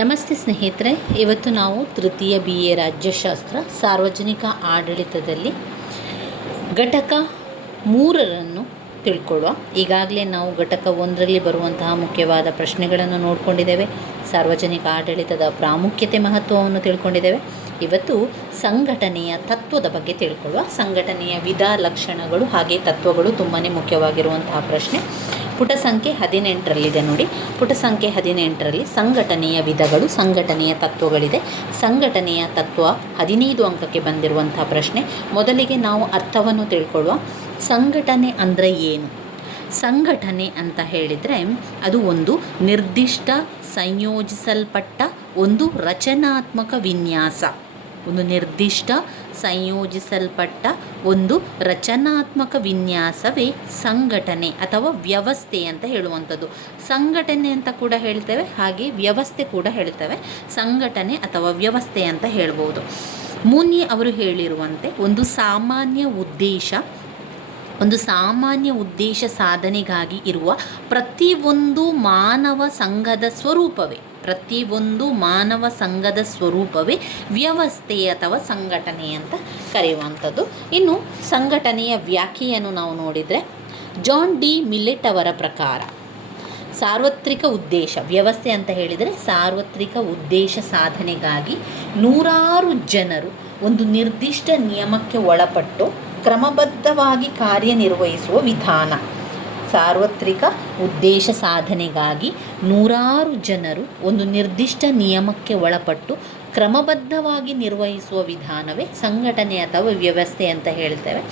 ನಮಸ್ತೆ ಸ್ನೇಹಿತರೆ, ಇವತ್ತು ನಾವು ತೃತೀಯ BA ರಾಜ್ಯಶಾಸ್ತ್ರ ಸಾರ್ವಜನಿಕ ಆಡಳಿತದಲ್ಲಿ ಘಟಕ 3 ತಿಳ್ಕೊಳ್ಳುವ. ಈಗಾಗಲೇ ನಾವು ಘಟಕ 1ರಲ್ಲಿ ಬರುವಂತಹ ಮುಖ್ಯವಾದ ಪ್ರಶ್ನೆಗಳನ್ನು ನೋಡಿಕೊಂಡಿದ್ದೇವೆ. ಸಾರ್ವಜನಿಕ ಆಡಳಿತದ ಪ್ರಾಮುಖ್ಯತೆ ಮಹತ್ವವನ್ನು ತಿಳ್ಕೊಂಡಿದ್ದೇವೆ. ಇವತ್ತು ಸಂಘಟನೆಯ ತತ್ವದ ಬಗ್ಗೆ ತಿಳ್ಕೊಳ್ಳುವ. ಸಂಘಟನೆಯ ವಿಧ, ಲಕ್ಷಣಗಳು ಹಾಗೆ ತತ್ವಗಳು ತುಂಬಾ ಮುಖ್ಯವಾಗಿರುವಂತಹ ಪ್ರಶ್ನೆ. ಪುಟ ಸಂಖ್ಯೆ 18ರಲ್ಲಿದೆ ನೋಡಿ. ಪುಟ ಸಂಖ್ಯೆ 18ರಲ್ಲಿ ಸಂಘಟನೆಯ ವಿಧಗಳು, ಸಂಘಟನೆಯ ತತ್ವಗಳಿದೆ. ಸಂಘಟನೆಯ ತತ್ವ 15 ಅಂಕಕ್ಕೆ ಬಂದಿರುವಂತಹ ಪ್ರಶ್ನೆ. ಮೊದಲಿಗೆ ನಾವು ಅರ್ಥವನ್ನು ತಿಳ್ಕೊಳ್ಳುವ. ಸಂಘಟನೆ ಅಂದರೆ ಏನು? ಸಂಘಟನೆ ಅಂತ ಹೇಳಿದರೆ ಅದು ಒಂದು ನಿರ್ದಿಷ್ಟ ಸಂಯೋಜಿಸಲ್ಪಟ್ಟ ಒಂದು ರಚನಾತ್ಮಕ ವಿನ್ಯಾಸ. ಒಂದು ನಿರ್ದಿಷ್ಟ ಸಂಯೋಜಿಸಲ್ಪಟ್ಟ ಒಂದು ರಚನಾತ್ಮಕ ವಿನ್ಯಾಸವೇ ಸಂಘಟನೆ ಅಥವಾ ವ್ಯವಸ್ಥೆ ಅಂತ ಹೇಳುವಂಥದ್ದು. ಸಂಘಟನೆ ಅಂತ ಕೂಡ ಹೇಳ್ತೇವೆ, ಹಾಗೆ ವ್ಯವಸ್ಥೆ ಕೂಡ ಹೇಳ್ತೇವೆ. ಸಂಘಟನೆ ಅಥವಾ ವ್ಯವಸ್ಥೆ ಅಂತ ಹೇಳ್ಬೋದು. ಮುನಿ ಅವರು ಹೇಳಿರುವಂತೆ ಒಂದು ಸಾಮಾನ್ಯ ಉದ್ದೇಶ ಸಾಧನೆಗಾಗಿ ಇರುವ ಪ್ರತಿಯೊಂದು ಮಾನವ ಸಂಘದ ಸ್ವರೂಪವೇ ವ್ಯವಸ್ಥೆ ಅಥವಾ ಸಂಘಟನೆ ಅಂತ ಕರೆಯುವಂಥದ್ದು. ಇನ್ನು ಸಂಘಟನೆಯ ವ್ಯಾಖ್ಯೆಯನ್ನು ನಾವು ನೋಡಿದರೆ, ಜಾನ್ ಡಿ ಮಿಲ್ಲೆಟ್ ಅವರ ಪ್ರಕಾರ ಸಾರ್ವತ್ರಿಕ ಉದ್ದೇಶ ವ್ಯವಸ್ಥೆ ಅಂತ ಹೇಳಿದರೆ ಸಾರ್ವತ್ರಿಕ ಉದ್ದೇಶ ಸಾಧನೆಗಾಗಿ ನೂರಾರು ಜನರು ಒಂದು ನಿರ್ದಿಷ್ಟ ನಿಯಮಕ್ಕೆ ಒಳಪಟ್ಟು ಕ್ರಮಬದ್ಧವಾಗಿ ಕಾರ್ಯನಿರ್ವಹಿಸುವ ವಿಧಾನ. ಸಾರ್ವತ್ರಿಕ ಉದ್ದೇಶ ಸಾಧನೆಗಾಗಿ ನೂರಾರು ಜನರು ಒಂದು ನಿರ್ದಿಷ್ಟ ನಿಯಮಕ್ಕೆ ಒಳಪಟ್ಟು ಕ್ರಮಬದ್ಧವಾಗಿ ನಿರ್ವಹಿಸುವ ವಿಧಾನವೇ ಸಂಘಟನೆ ಅಥವಾ ವ್ಯವಸ್ಥೆ ಅಂತ ಹೇಳ್ತೇವೆ.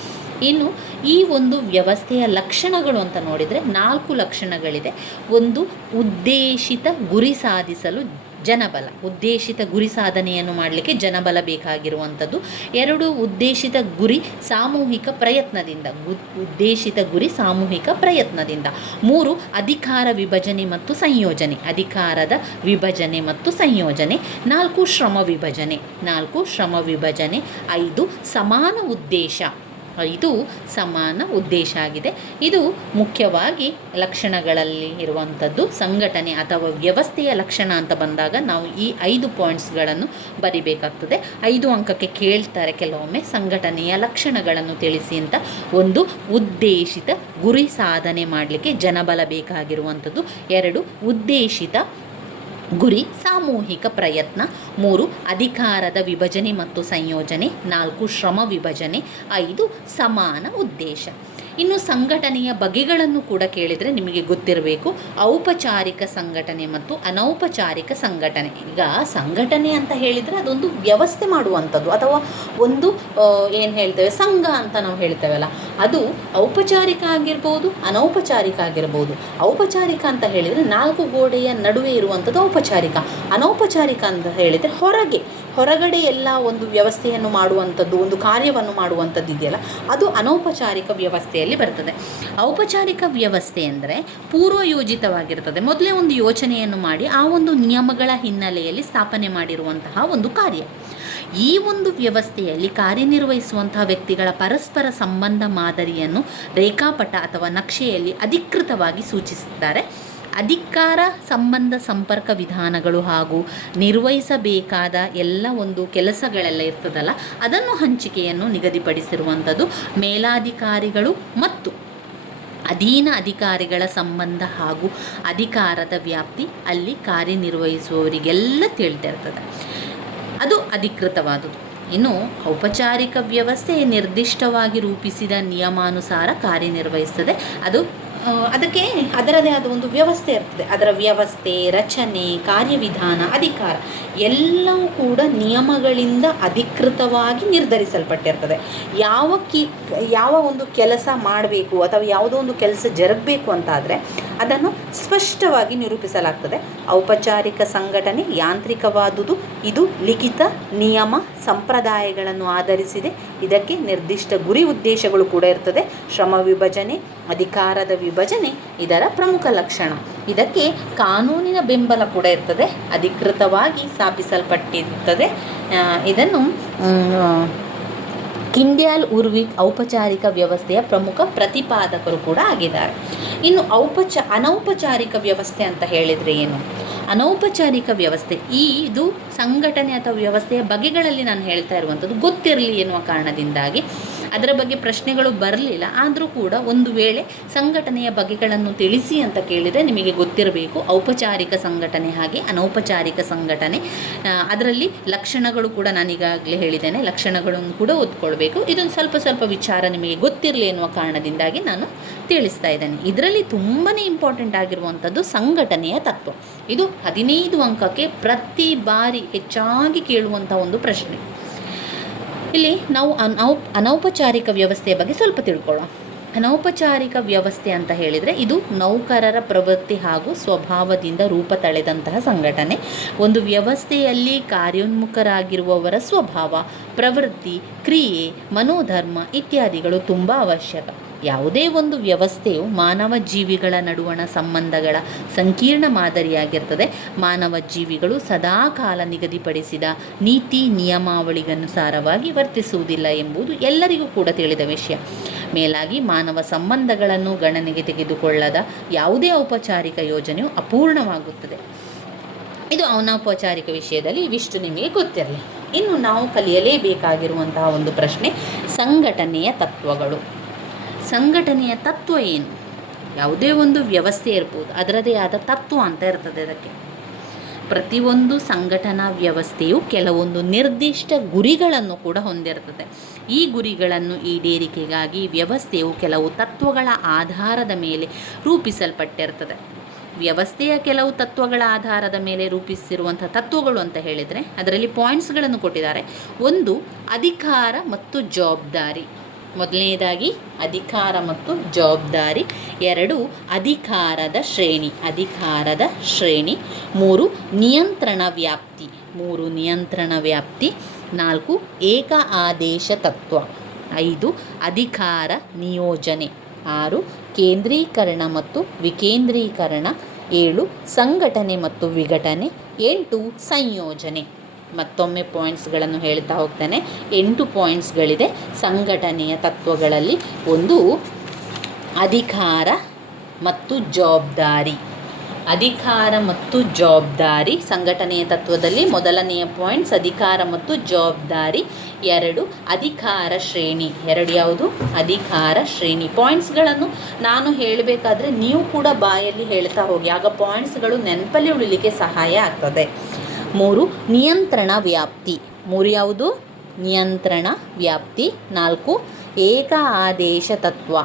ಇನ್ನು ಈ ಒಂದು ವ್ಯವಸ್ಥೆಯ ಲಕ್ಷಣಗಳು ಅಂತ ನೋಡಿದರೆ 4 ಲಕ್ಷಣಗಳಿದೆ. ಒಂದು, ಉದ್ದೇಶಿತ ಗುರಿ ಸಾಧಿಸಲು ಜನಬಲ. ಉದ್ದೇಶಿತ ಗುರಿ ಸಾಧನೆಯನ್ನು ಮಾಡಲಿಕ್ಕೆ ಜನಬಲ ಬೇಕಾಗಿರುವಂಥದ್ದು. 2, ಉದ್ದೇಶಿತ ಗುರಿ ಸಾಮೂಹಿಕ ಪ್ರಯತ್ನದಿಂದ. 3, ಅಧಿಕಾರ ವಿಭಜನೆ ಮತ್ತು ಸಂಯೋಜನೆ. 4, ಶ್ರಮ ವಿಭಜನೆ. 5, ಸಮಾನ ಉದ್ದೇಶ. 5 ಸಮಾನ ಉದ್ದೇಶ ಆಗಿದೆ. ಇದು ಮುಖ್ಯವಾಗಿ ಲಕ್ಷಣಗಳಲ್ಲಿ ಇರುವಂಥದ್ದು. ಸಂಘಟನೆ ಅಥವಾ ವ್ಯವಸ್ಥೆಯ ಲಕ್ಷಣ ಅಂತ ಬಂದಾಗ ನಾವು ಈ 5 ಪಾಯಿಂಟ್ಸ್ಗಳನ್ನು ಬರಿಬೇಕಾಗ್ತದೆ. 5 ಅಂಕಕ್ಕೆ ಕೇಳ್ತಾರೆ ಕೆಲವೊಮ್ಮೆ, ಸಂಘಟನೆಯ ಲಕ್ಷಣಗಳನ್ನು ತಿಳಿಸಿ ಅಂತ. 1, ಉದ್ದೇಶಿತ ಗುರಿ ಸಾಧನೆ ಮಾಡಲಿಕ್ಕೆ ಜನಬಲ ಬೇಕಾಗಿರುವಂಥದ್ದು. 2, ಉದ್ದೇಶಿತ ಗುರಿ ಸಾಮೂಹಿಕ ಪ್ರಯತ್ನ. 3, ಅಧಿಕಾರದ ವಿಭಜನೆ ಮತ್ತು ಸಂಯೋಜನೆ. 4, ಶ್ರಮ ವಿಭಜನೆ. 5, ಸಮಾನ ಉದ್ದೇಶ. ಇನ್ನು ಸಂಘಟನೆಯ ಬಗೆಗಳನ್ನು ಕೂಡ ಕೇಳಿದರೆ ನಿಮಗೆ ಗೊತ್ತಿರಬೇಕು. ಔಪಚಾರಿಕ ಸಂಘಟನೆ ಮತ್ತು ಅನೌಪಚಾರಿಕ ಸಂಘಟನೆ. ಈಗ ಸಂಘಟನೆ ಅಂತ ಹೇಳಿದರೆ ಅದೊಂದು ವ್ಯವಸ್ಥೆ ಮಾಡುವಂಥದ್ದು ಅಥವಾ ಒಂದು ಏನು ಹೇಳ್ತೇವೆ ಸಂಘ ಅಂತ ನಾವು ಹೇಳ್ತೇವಲ್ಲ, ಅದು ಔಪಚಾರಿಕ ಆಗಿರ್ಬೋದು, ಅನೌಪಚಾರಿಕ ಆಗಿರ್ಬೋದು. ಔಪಚಾರಿಕ ಅಂತ ಹೇಳಿದರೆ 4 ಗೋಡೆಯ ನಡುವೆ ಇರುವಂಥದ್ದು ಔಪಚಾರಿಕ. ಅನೌಪಚಾರಿಕ ಅಂತ ಹೇಳಿದರೆ ಹೊರಗಡೆ ಎಲ್ಲ ಒಂದು ವ್ಯವಸ್ಥೆಯನ್ನು ಮಾಡುವಂಥದ್ದು, ಒಂದು ಕಾರ್ಯವನ್ನು ಮಾಡುವಂಥದ್ದು ಇದೆಯಲ್ಲ, ಅದು ಅನೌಪಚಾರಿಕ ವ್ಯವಸ್ಥೆಯಲ್ಲಿ ಬರ್ತದೆ. ಔಪಚಾರಿಕ ವ್ಯವಸ್ಥೆ ಅಂದರೆ ಪೂರ್ವಯೋಜಿತವಾಗಿರ್ತದೆ. ಮೊದಲೇ ಒಂದು ಯೋಚನೆಯನ್ನು ಮಾಡಿ ಆ ಒಂದು ನಿಯಮಗಳ ಹಿನ್ನೆಲೆಯಲ್ಲಿ ಸ್ಥಾಪನೆ ಮಾಡಿರುವಂತಹ ಒಂದು ಕಾರ್ಯ. ಈ ಒಂದು ವ್ಯವಸ್ಥೆಯಲ್ಲಿ ಕಾರ್ಯನಿರ್ವಹಿಸುವಂತಹ ವ್ಯಕ್ತಿಗಳ ಪರಸ್ಪರ ಸಂಬಂಧ ಮಾದರಿಯನ್ನು ರೇಖಾಪಟ ಅಥವಾ ನಕ್ಷೆಯಲ್ಲಿ ಅಧಿಕೃತವಾಗಿ ಸೂಚಿಸುತ್ತಾರೆ. ಅಧಿಕಾರ ಸಂಬಂಧ ಸಂಪರ್ಕ ವಿಧಾನಗಳು ಹಾಗೂ ನಿರ್ವಹಿಸಬೇಕಾದ ಎಲ್ಲ ಒಂದು ಕೆಲಸಗಳೆಲ್ಲ ಇರ್ತದಲ್ಲ, ಅದನ್ನು ಹಂಚಿಕೆಯನ್ನು ನಿಗದಿಪಡಿಸಿರುವಂಥದ್ದು. ಮೇಲಾಧಿಕಾರಿಗಳು ಮತ್ತು ಅಧೀನ ಅಧಿಕಾರಿಗಳ ಸಂಬಂಧ ಹಾಗೂ ಅಧಿಕಾರದ ವ್ಯಾಪ್ತಿ ಅಲ್ಲಿ ಕಾರ್ಯನಿರ್ವಹಿಸುವವರಿಗೆಲ್ಲ ತಿಳಿದಿರ್ತದೆ. ಅದು ಅಧಿಕೃತವಾದುದು. ಇನ್ನು ಔಪಚಾರಿಕ ವ್ಯವಸ್ಥೆ ನಿರ್ದಿಷ್ಟವಾಗಿ ರೂಪಿಸಿದ ನಿಯಮಾನುಸಾರ ಕಾರ್ಯನಿರ್ವಹಿಸ್ತದೆ. ಅದಕ್ಕೆ ಅದರದೇ ಆದ ಒಂದು ವ್ಯವಸ್ಥೆ ಇರ್ತದೆ. ಅದರ ವ್ಯವಸ್ಥೆ, ರಚನೆ, ಕಾರ್ಯವಿಧಾನ, ಅಧಿಕಾರ ಎಲ್ಲವೂ ಕೂಡ ನಿಯಮಗಳಿಂದ ಅಧಿಕೃತವಾಗಿ ನಿರ್ಧರಿಸಲ್ಪಟ್ಟಿರ್ತದೆ. ಯಾವ ಒಂದು ಕೆಲಸ ಮಾಡಬೇಕು ಅಥವಾ ಯಾವುದೋ ಒಂದು ಕೆಲಸ ಜರುಗಬೇಕು ಅಂತಾದರೆ ಅದನ್ನು ಸ್ಪಷ್ಟವಾಗಿ ನಿರೂಪಿಸಲಾಗ್ತದೆ. ಔಪಚಾರಿಕ ಸಂಘಟನೆ ಯಾಂತ್ರಿಕವಾದುದು. ಇದು ಲಿಖಿತ ನಿಯಮ ಸಂಪ್ರದಾಯಗಳನ್ನು ಆಧರಿಸಿದೆ. ಇದಕ್ಕೆ ನಿರ್ದಿಷ್ಟ ಗುರಿ ಉದ್ದೇಶಗಳು ಕೂಡ ಇರ್ತದೆ. ಶ್ರಮ ವಿಭಜನೆ, ಅಧಿಕಾರದ ವಿಭಜನೆ ಇದರ ಪ್ರಮುಖ ಲಕ್ಷಣ. ಇದಕ್ಕೆ ಕಾನೂನಿನ ಬೆಂಬಲ ಕೂಡ ಇರ್ತದೆ, ಅಧಿಕೃತವಾಗಿ ಸ್ಥಾಪಿಸಲ್ಪಟ್ಟಿರುತ್ತದೆ. ಇದನ್ನು ಕಿಂಡ್ಯಾಲ್ ಉರ್ವಿಕ್ ಔಪಚಾರಿಕ ವ್ಯವಸ್ಥೆಯ ಪ್ರಮುಖ ಪ್ರತಿಪಾದಕರು ಕೂಡ ಆಗಿದ್ದಾರೆ. ಇನ್ನು ಅನೌಪಚಾರಿಕ ವ್ಯವಸ್ಥೆ ಅಂತ ಹೇಳಿದರೆ ಏನು? ಅನೌಪಚಾರಿಕ ವ್ಯವಸ್ಥೆ ಇದು ಸಂಘಟನೆ ಅಥವಾ ವ್ಯವಸ್ಥೆಯ ಬಗೆಗಳಲ್ಲಿ ನಾನು ಹೇಳ್ತಾ ಇರುವಂಥದ್ದು ಗೊತ್ತಿರಲಿ ಎನ್ನುವ ಕಾರಣದಿಂದಾಗಿ ಅದರ ಬಗ್ಗೆ ಪ್ರಶ್ನೆಗಳು ಬರಲಿಲ್ಲ. ಆದರೂ ಕೂಡ ಒಂದು ವೇಳೆ ಸಂಘಟನೆಯ ಬಗೆಗಳನ್ನು ತಿಳಿಸಿ ಅಂತ ಕೇಳಿದರೆ ನಿಮಗೆ ಗೊತ್ತಿರಬೇಕು ಔಪಚಾರಿಕ ಸಂಘಟನೆ ಹಾಗೆ ಅನೌಪಚಾರಿಕ ಸಂಘಟನೆ. ಅದರಲ್ಲಿ ಲಕ್ಷಣಗಳು ಕೂಡ ನಾನೀಗಾಗಲೇ ಹೇಳಿದ್ದೇನೆ, ಲಕ್ಷಣಗಳನ್ನು ಕೂಡ ಓದ್ಕೊಳ್ಬೇಕು. ಇದೊಂದು ಸ್ವಲ್ಪ ವಿಚಾರ ನಿಮಗೆ ಗೊತ್ತಿರಲಿ ಎನ್ನುವ ಕಾರಣದಿಂದಾಗಿ ನಾನು ತಿಳಿಸ್ತಾ ಇದ್ದೇನೆ. ಇದರಲ್ಲಿ ತುಂಬಾ ಇಂಪಾರ್ಟೆಂಟ್ ಆಗಿರುವಂಥದ್ದು ಸಂಘಟನೆಯ ತತ್ವ. ಇದು 15 ಅಂಕಕ್ಕೆ ಪ್ರತಿ ಬಾರಿ ಹೆಚ್ಚಾಗಿ ಕೇಳುವಂಥ ಒಂದು ಪ್ರಶ್ನೆ. ಇಲ್ಲಿ ನಾವು ಅನೌಪಚಾರಿಕ ವ್ಯವಸ್ಥೆಯ ಬಗ್ಗೆ ಸ್ವಲ್ಪ ತಿಳ್ಕೊಳ್ಳೋಣ. ಅನೌಪಚಾರಿಕ ವ್ಯವಸ್ಥೆ ಅಂತ ಹೇಳಿದರೆ ಇದು ನೌಕರರ ಪ್ರವೃತ್ತಿ ಹಾಗೂ ಸ್ವಭಾವದಿಂದ ರೂಪ ತಳೆದಂತಹ ಸಂಘಟನೆ. ಒಂದು ವ್ಯವಸ್ಥೆಯಲ್ಲಿ ಕಾರ್ಯೋನ್ಮುಖರಾಗಿರುವವರ ಸ್ವಭಾವ, ಪ್ರವೃತ್ತಿ, ಕ್ರಿಯೆ, ಮನೋಧರ್ಮ ಇತ್ಯಾದಿಗಳು ತುಂಬ ಅವಶ್ಯಕ. ಯಾವುದೇ ಒಂದು ವ್ಯವಸ್ಥೆಯು ಮಾನವ ಜೀವಿಗಳ ನಡುವಣ ಸಂಬಂಧಗಳ ಸಂಕೀರ್ಣ ಮಾದರಿಯಾಗಿರ್ತದೆ. ಮಾನವ ಜೀವಿಗಳು ಸದಾಕಾಲ ನಿಗದಿಪಡಿಸಿದ ನೀತಿ ನಿಯಮಾವಳಿಗನುಸಾರವಾಗಿ ವರ್ತಿಸುವುದಿಲ್ಲ ಎಂಬುದು ಎಲ್ಲರಿಗೂ ಕೂಡ ತಿಳಿದ ವಿಷಯ. ಮೇಲಾಗಿ ಮಾನವ ಸಂಬಂಧಗಳನ್ನು ಗಣನೆಗೆ ತೆಗೆದುಕೊಳ್ಳದ ಯಾವುದೇ ಔಪಚಾರಿಕ ಯೋಜನೆಯು ಅಪೂರ್ಣವಾಗುತ್ತದೆ. ಇದು ಅನೌಪಚಾರಿಕ ವಿಷಯದಲ್ಲಿ ಇವಿಷ್ಟು ನಿಮಗೆ ಗೊತ್ತಿರಲಿ. ಇನ್ನು ನಾವು ಕಲಿಯಲೇಬೇಕಾಗಿರುವಂತಹ ಒಂದು ಪ್ರಶ್ನೆ ಸಂಘಟನೆಯ ತತ್ವಗಳು. ಸಂಘಟನೆಯ ತತ್ವ ಏನು? ಯಾವುದೇ ಒಂದು ವ್ಯವಸ್ಥೆ ಇರ್ಬೋದು, ಅದರದೇ ಆದ ತತ್ವ ಅಂತ ಇರ್ತದೆ. ಅದಕ್ಕೆ ಪ್ರತಿಯೊಂದು ಸಂಘಟನಾ ವ್ಯವಸ್ಥೆಯು ಕೆಲವೊಂದು ನಿರ್ದಿಷ್ಟ ಗುರಿಗಳನ್ನು ಕೂಡ ಹೊಂದಿರ್ತದೆ. ಈ ಗುರಿಗಳನ್ನು ಈಡೇರಿಕೆಗಾಗಿ ವ್ಯವಸ್ಥೆಯು ಕೆಲವು ತತ್ವಗಳ ಆಧಾರದ ಮೇಲೆ ರೂಪಿಸಲ್ಪಟ್ಟಿರ್ತದೆ. ವ್ಯವಸ್ಥೆಯ ಕೆಲವು ತತ್ವಗಳ ಆಧಾರದ ಮೇಲೆ ರೂಪಿಸಿರುವಂಥ ತತ್ವಗಳು ಅಂತ ಹೇಳಿದರೆ ಅದರಲ್ಲಿ ಪಾಯಿಂಟ್ಸ್ಗಳನ್ನು ಕೊಟ್ಟಿದ್ದಾರೆ. 1 ಅಧಿಕಾರ ಮತ್ತು ಜವಾಬ್ದಾರಿ. ಮೊದಲನೇದಾಗಿ ಅಧಿಕಾರ ಮತ್ತು ಜವಾಬ್ದಾರಿ. 2 ಅಧಿಕಾರದ ಶ್ರೇಣಿ. 3 ನಿಯಂತ್ರಣ ವ್ಯಾಪ್ತಿ. 4 ಏಕ ಆದೇಶ ತತ್ವ. 5 ಅಧಿಕಾರ ನಿಯೋಜನೆ. 6 ಕೇಂದ್ರೀಕರಣ ಮತ್ತು ವಿಕೇಂದ್ರೀಕರಣ. 7 ಸಂಘಟನೆ ಮತ್ತು ವಿಘಟನೆ. 8 ಸಂಯೋಜನೆ. ಮತ್ತೊಮ್ಮೆ ಪಾಯಿಂಟ್ಸ್ಗಳನ್ನು ಹೇಳ್ತಾ ಹೋಗ್ತಾನೆ. 8 ಪಾಯಿಂಟ್ಸ್ಗಳಿದೆ ಸಂಘಟನೆಯ ತತ್ವಗಳಲ್ಲಿ. 1 ಅಧಿಕಾರ ಮತ್ತು ಜವಾಬ್ದಾರಿ. ಅಧಿಕಾರ ಮತ್ತು ಜವಾಬ್ದಾರಿ ಸಂಘಟನೆಯ ತತ್ವದಲ್ಲಿ ಮೊದಲನೆಯ ಪಾಯಿಂಟ್ಸ್ ಅಧಿಕಾರ ಮತ್ತು ಜವಾಬ್ದಾರಿ. 2 ಅಧಿಕಾರ ಶ್ರೇಣಿ. 2 ಯಾವುದು? ಅಧಿಕಾರ ಶ್ರೇಣಿ. ಪಾಯಿಂಟ್ಸ್ಗಳನ್ನು ನಾನು ಹೇಳಬೇಕಾದ್ರೆ ನೀವು ಕೂಡ ಬಾಯಲ್ಲಿ ಹೇಳ್ತಾ ಹೋಗಿ, ಆಗ ಪಾಯಿಂಟ್ಸ್ಗಳು ನೆನಪಲ್ಲಿ ಉಳಿಲಿಕ್ಕೆ ಸಹಾಯ ಆಗ್ತದೆ. 3 ನಿಯಂತ್ರಣ ವ್ಯಾಪ್ತಿ. 3 ಯಾವುದು? ನಿಯಂತ್ರಣ ವ್ಯಾಪ್ತಿ. 4 ಏಕ ಆದೇಶ ತತ್ವ.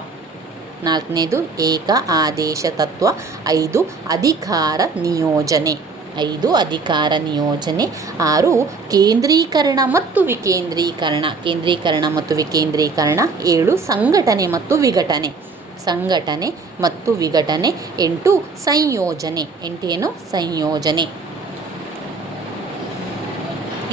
4ನೇದು ಏಕ ಆದೇಶ ತತ್ವ. 5 ಅಧಿಕಾರ ನಿಯೋಜನೆ. 5 ಅಧಿಕಾರ ನಿಯೋಜನೆ. 6 ಕೇಂದ್ರೀಕರಣ ಮತ್ತು ವಿಕೇಂದ್ರೀಕರಣ. ಕೇಂದ್ರೀಕರಣ ಮತ್ತು ವಿಕೇಂದ್ರೀಕರಣ. 7 ಸಂಘಟನೆ ಮತ್ತು ವಿಘಟನೆ. ಸಂಘಟನೆ ಮತ್ತು ವಿಘಟನೆ. 8 ಸಂಯೋಜನೆ. 8 ಏನು? ಸಂಯೋಜನೆ.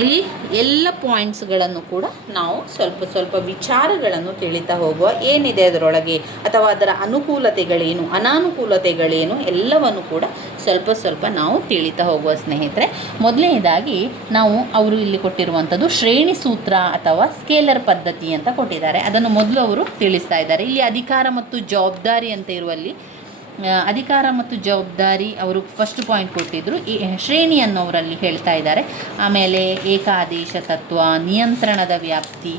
ಇಲ್ಲಿ ಎಲ್ಲ ಪಾಯಿಂಟ್ಸ್ಗಳನ್ನು ಕೂಡ ನಾವು ಸ್ವಲ್ಪ ವಿಚಾರಗಳನ್ನು ತಿಳಿತಾ ಹೋಗುವ. ಏನಿದೆ ಅದರೊಳಗೆ ಅಥವಾ ಅದರ ಅನುಕೂಲತೆಗಳೇನು, ಅನಾನುಕೂಲತೆಗಳೇನು ಎಲ್ಲವನ್ನು ಕೂಡ ಸ್ವಲ್ಪ ನಾವು ತಿಳಿತಾ ಹೋಗುವ ಸ್ನೇಹಿತರೆ. ಮೊದಲನೇದಾಗಿ ಅವರು ಇಲ್ಲಿ ಕೊಟ್ಟಿರುವಂಥದ್ದು ಶ್ರೇಣಿ ಸೂತ್ರ ಅಥವಾ ಸ್ಕೇಲರ್ ಪದ್ಧತಿ ಅಂತ ಕೊಟ್ಟಿದ್ದಾರೆ. ಅದನ್ನು ಮೊದಲು ಅವರು ತಿಳಿಸ್ತಾ ಇದ್ದಾರೆ. ಇಲ್ಲಿ ಅಧಿಕಾರ ಮತ್ತು ಜವಾಬ್ದಾರಿ ಅಂತ ಇರುವಲ್ಲಿ ಅಧಿಕಾರ ಮತ್ತು ಜವಾಬ್ದಾರಿ ಅವರು ಫಸ್ಟ್ ಪಾಯಿಂಟ್ ಕೊಟ್ಟಿದ್ದರು. ಈ ಶ್ರೇಣಿಯನ್ನು ಅವರಲ್ಲಿ ಹೇಳ್ತಾ ಇದ್ದಾರೆ. ಆಮೇಲೆ ಏಕಾದೇಶ ತತ್ವ, ನಿಯಂತ್ರಣದ ವ್ಯಾಪ್ತಿ,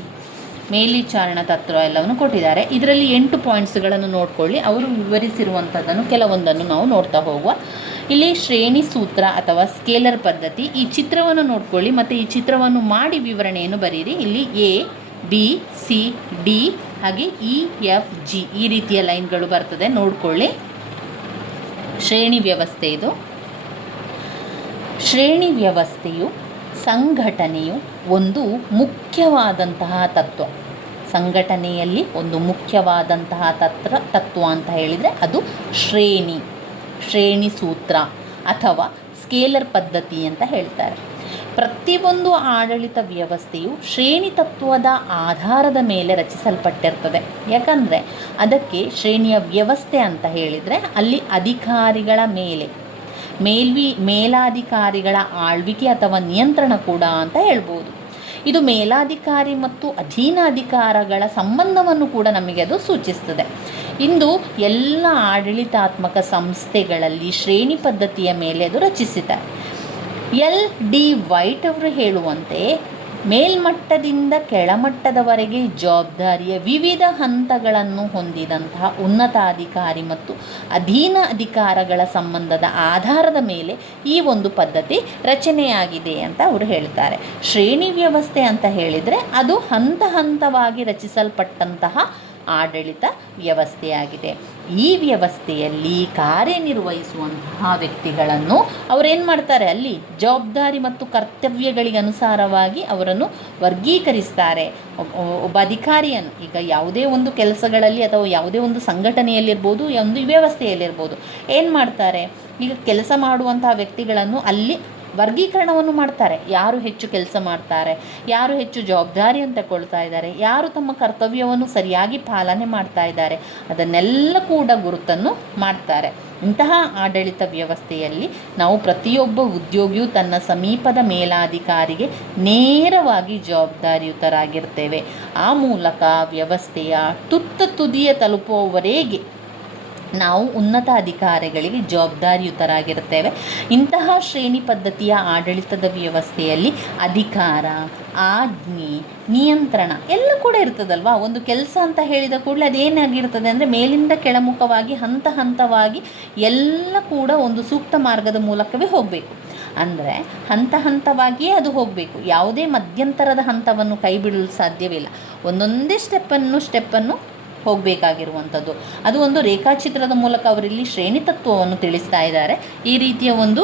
ಮೇಲ್ವಿಚಾರಣಾ ತತ್ವ ಎಲ್ಲವನ್ನು ಕೊಟ್ಟಿದ್ದಾರೆ. ಇದರಲ್ಲಿ 8 ಪಾಯಿಂಟ್ಸ್ಗಳನ್ನು ನೋಡ್ಕೊಳ್ಳಿ. ಅವರು ವಿವರಿಸಿರುವಂಥದ್ದನ್ನು ಕೆಲವೊಂದನ್ನು ನಾವು ನೋಡ್ತಾ ಹೋಗುವ. ಇಲ್ಲಿ ಶ್ರೇಣಿ ಸೂತ್ರ ಅಥವಾ ಸ್ಕೇಲರ್ ಪದ್ಧತಿ. ಈ ಚಿತ್ರವನ್ನು ನೋಡ್ಕೊಳ್ಳಿ ಮತ್ತು ಈ ಚಿತ್ರವನ್ನು ಮಾಡಿ ವಿವರಣೆಯನ್ನು ಬರೀರಿ. ಇಲ್ಲಿ A, B, C, D ಹಾಗೆ E, F, G ಈ ರೀತಿಯ ಲೈನ್ಗಳು ಬರ್ತದೆ, ನೋಡ್ಕೊಳ್ಳಿ. ಶ್ರೇಣಿ ವ್ಯವಸ್ಥೆ ಇದು. ಶ್ರೇಣಿ ವ್ಯವಸ್ಥೆಯು ಸಂಘಟನೆಯು ಒಂದು ಮುಖ್ಯವಾದಂತಹ ತತ್ವ. ಸಂಘಟನೆಯಲ್ಲಿ ಒಂದು ಮುಖ್ಯವಾದಂತಹ ತತ್ವ ಅಂತ ಹೇಳಿದರೆ ಅದು ಶ್ರೇಣಿ ಸೂತ್ರ ಅಥವಾ ಸ್ಕೇಲರ್ ಪದ್ಧತಿ ಅಂತ ಹೇಳ್ತಾರೆ. ಪ್ರತಿಯೊಂದು ಆಡಳಿತ ವ್ಯವಸ್ಥೆಯು ಶ್ರೇಣಿ ತತ್ವದ ಆಧಾರದ ಮೇಲೆ ರಚಿಸಲ್ಪಟ್ಟಿರ್ತದೆ. ಯಾಕಂದರೆ ಅದಕ್ಕೆ ಶ್ರೇಣಿಯ ವ್ಯವಸ್ಥೆ ಅಂತ ಹೇಳಿದರೆ ಅಲ್ಲಿ ಅಧಿಕಾರಿಗಳ ಮೇಲೆ ಮೇಲಾಧಿಕಾರಿಗಳ ಆಳ್ವಿಕೆ ಅಥವಾ ನಿಯಂತ್ರಣ ಕೂಡ ಅಂತ ಹೇಳ್ಬೋದು. ಇದು ಮೇಲಾಧಿಕಾರಿ ಮತ್ತು ಅಧೀನಾಧಿಕಾರಗಳ ಸಂಬಂಧವನ್ನು ಕೂಡ ನಮಗೆ ಅದು ಸೂಚಿಸ್ತದೆ. ಇಂದು ಎಲ್ಲ ಆಡಳಿತಾತ್ಮಕ ಸಂಸ್ಥೆಗಳಲ್ಲಿ ಶ್ರೇಣಿ ಪದ್ಧತಿಯ ಮೇಲೆ ಅದು ರಚಿಸಿದ್ದಾರೆ. LD ವೈಟ್ ಅವರು ಹೇಳುವಂತೆ ಮೇಲ್ಮಟ್ಟದಿಂದ ಕೆಳಮಟ್ಟದವರೆಗೆ ಜವಾಬ್ದಾರಿಯ ವಿವಿಧ ಹಂತಗಳನ್ನು ಹೊಂದಿದಂತಹ ಉನ್ನತಾಧಿಕಾರಿ ಮತ್ತು ಅಧೀನ ಅಧಿಕಾರಗಳ ಸಂಬಂಧದ ಆಧಾರದ ಮೇಲೆ ಈ ಒಂದು ಪದ್ಧತಿ ರಚನೆಯಾಗಿದೆ ಅಂತ ಅವರು ಹೇಳ್ತಾರೆ. ಶ್ರೇಣಿ ವ್ಯವಸ್ಥೆ ಅಂತ ಹೇಳಿದರೆ ಅದು ಹಂತ ಹಂತವಾಗಿ ರಚಿಸಲ್ಪಟ್ಟಂತಹ ಆಡಳಿತ ವ್ಯವಸ್ಥೆಯಾಗಿದೆ. ಈ ವ್ಯವಸ್ಥೆಯಲ್ಲಿ ಕಾರ್ಯನಿರ್ವಹಿಸುವಂತಹ ವ್ಯಕ್ತಿಗಳನ್ನು ಅವರೇನು ಮಾಡ್ತಾರೆ, ಅಲ್ಲಿ ಜವಾಬ್ದಾರಿ ಮತ್ತು ಕರ್ತವ್ಯಗಳಿಗೆ ಅನುಸಾರವಾಗಿ ಅವರನ್ನು ವರ್ಗೀಕರಿಸ್ತಾರೆ. ಒಬ್ಬ ಅಧಿಕಾರಿಯನ್ನು ಈಗ ಯಾವುದೇ ಒಂದು ಕೆಲಸಗಳಲ್ಲಿ ಅಥವಾ ಯಾವುದೇ ಒಂದು ಸಂಘಟನೆಯಲ್ಲಿರ್ಬೋದು, ಒಂದು ವ್ಯವಸ್ಥೆಯಲ್ಲಿರ್ಬೋದು, ಏನು ಮಾಡ್ತಾರೆ, ಈಗ ಕೆಲಸ ಮಾಡುವಂತಹ ವ್ಯಕ್ತಿಗಳನ್ನು ಅಲ್ಲಿ ವರ್ಗೀಕರಣವನ್ನು ಮಾಡ್ತಾರೆ. ಯಾರು ಹೆಚ್ಚು ಕೆಲಸ ಮಾಡ್ತಾರೆ, ಯಾರು ಹೆಚ್ಚು ಜವಾಬ್ದಾರಿಯನ್ನು ತಗೊಳ್ತಾ ಇದ್ದಾರೆ, ಯಾರು ತಮ್ಮ ಕರ್ತವ್ಯವನ್ನು ಸರಿಯಾಗಿ ಪಾಲನೆ ಮಾಡ್ತಾ ಇದ್ದಾರೆ, ಅದನ್ನೆಲ್ಲ ಕೂಡ ಗುರುತನ್ನು ಮಾಡ್ತಾರೆ. ಇಂತಹ ಆಡಳಿತ ವ್ಯವಸ್ಥೆಯಲ್ಲಿ ನಾವು ಪ್ರತಿಯೊಬ್ಬ ಉದ್ಯೋಗಿಯು ತನ್ನ ಸಮೀಪದ ಮೇಲಾಧಿಕಾರಿಗೆ ನೇರವಾಗಿ ಜವಾಬ್ದಾರಿಯುತರಾಗಿರ್ತೇವೆ. ಆ ಮೂಲಕ ವ್ಯವಸ್ಥೆಯ ತುದಿಯ ತಲುಪುವವರೆಗೆ ನಾವು ಉನ್ನತ ಅಧಿಕಾರಿಗಳಿಗೆ ಜವಾಬ್ದಾರಿಯುತರಾಗಿರ್ತೇವೆ. ಇಂತಹ ಶ್ರೇಣಿ ಪದ್ಧತಿಯ ಆಡಳಿತದ ವ್ಯವಸ್ಥೆಯಲ್ಲಿ ಅಧಿಕಾರ, ಆಜ್ಞೆ, ನಿಯಂತ್ರಣ ಎಲ್ಲ ಕೂಡ ಇರ್ತದಲ್ವಾ. ಒಂದು ಕೆಲಸ ಅಂತ ಹೇಳಿದ ಕೂಡಲೇ ಅದೇನಾಗಿರ್ತದೆ ಅಂದರೆ ಮೇಲಿಂದ ಕೆಳಮುಖವಾಗಿ ಹಂತ ಹಂತವಾಗಿ ಎಲ್ಲ ಕೂಡ ಒಂದು ಸೂಕ್ತ ಮಾರ್ಗದ ಮೂಲಕವೇ ಹೋಗಬೇಕು. ಅಂದರೆ ಹಂತ ಹಂತವಾಗಿಯೇ ಅದು ಹೋಗಬೇಕು. ಯಾವುದೇ ಮಧ್ಯಂತರದ ಹಂತವನ್ನು ಕೈ ಬಿಡಲು ಸಾಧ್ಯವಿಲ್ಲ. ಒಂದೊಂದೇ ಸ್ಟೆಪ್ಪನ್ನು ಹೋಗಬೇಕಾಗಿರುವಂಥದ್ದು. ಅದು ಒಂದು ರೇಖಾಚಿತ್ರದ ಮೂಲಕ ಅವರಿಲ್ಲಿ ಶ್ರೇಣಿ ತತ್ವವನ್ನು ತಿಳಿಸ್ತಾ ಇದ್ದಾರೆ. ಈ ರೀತಿಯ ಒಂದು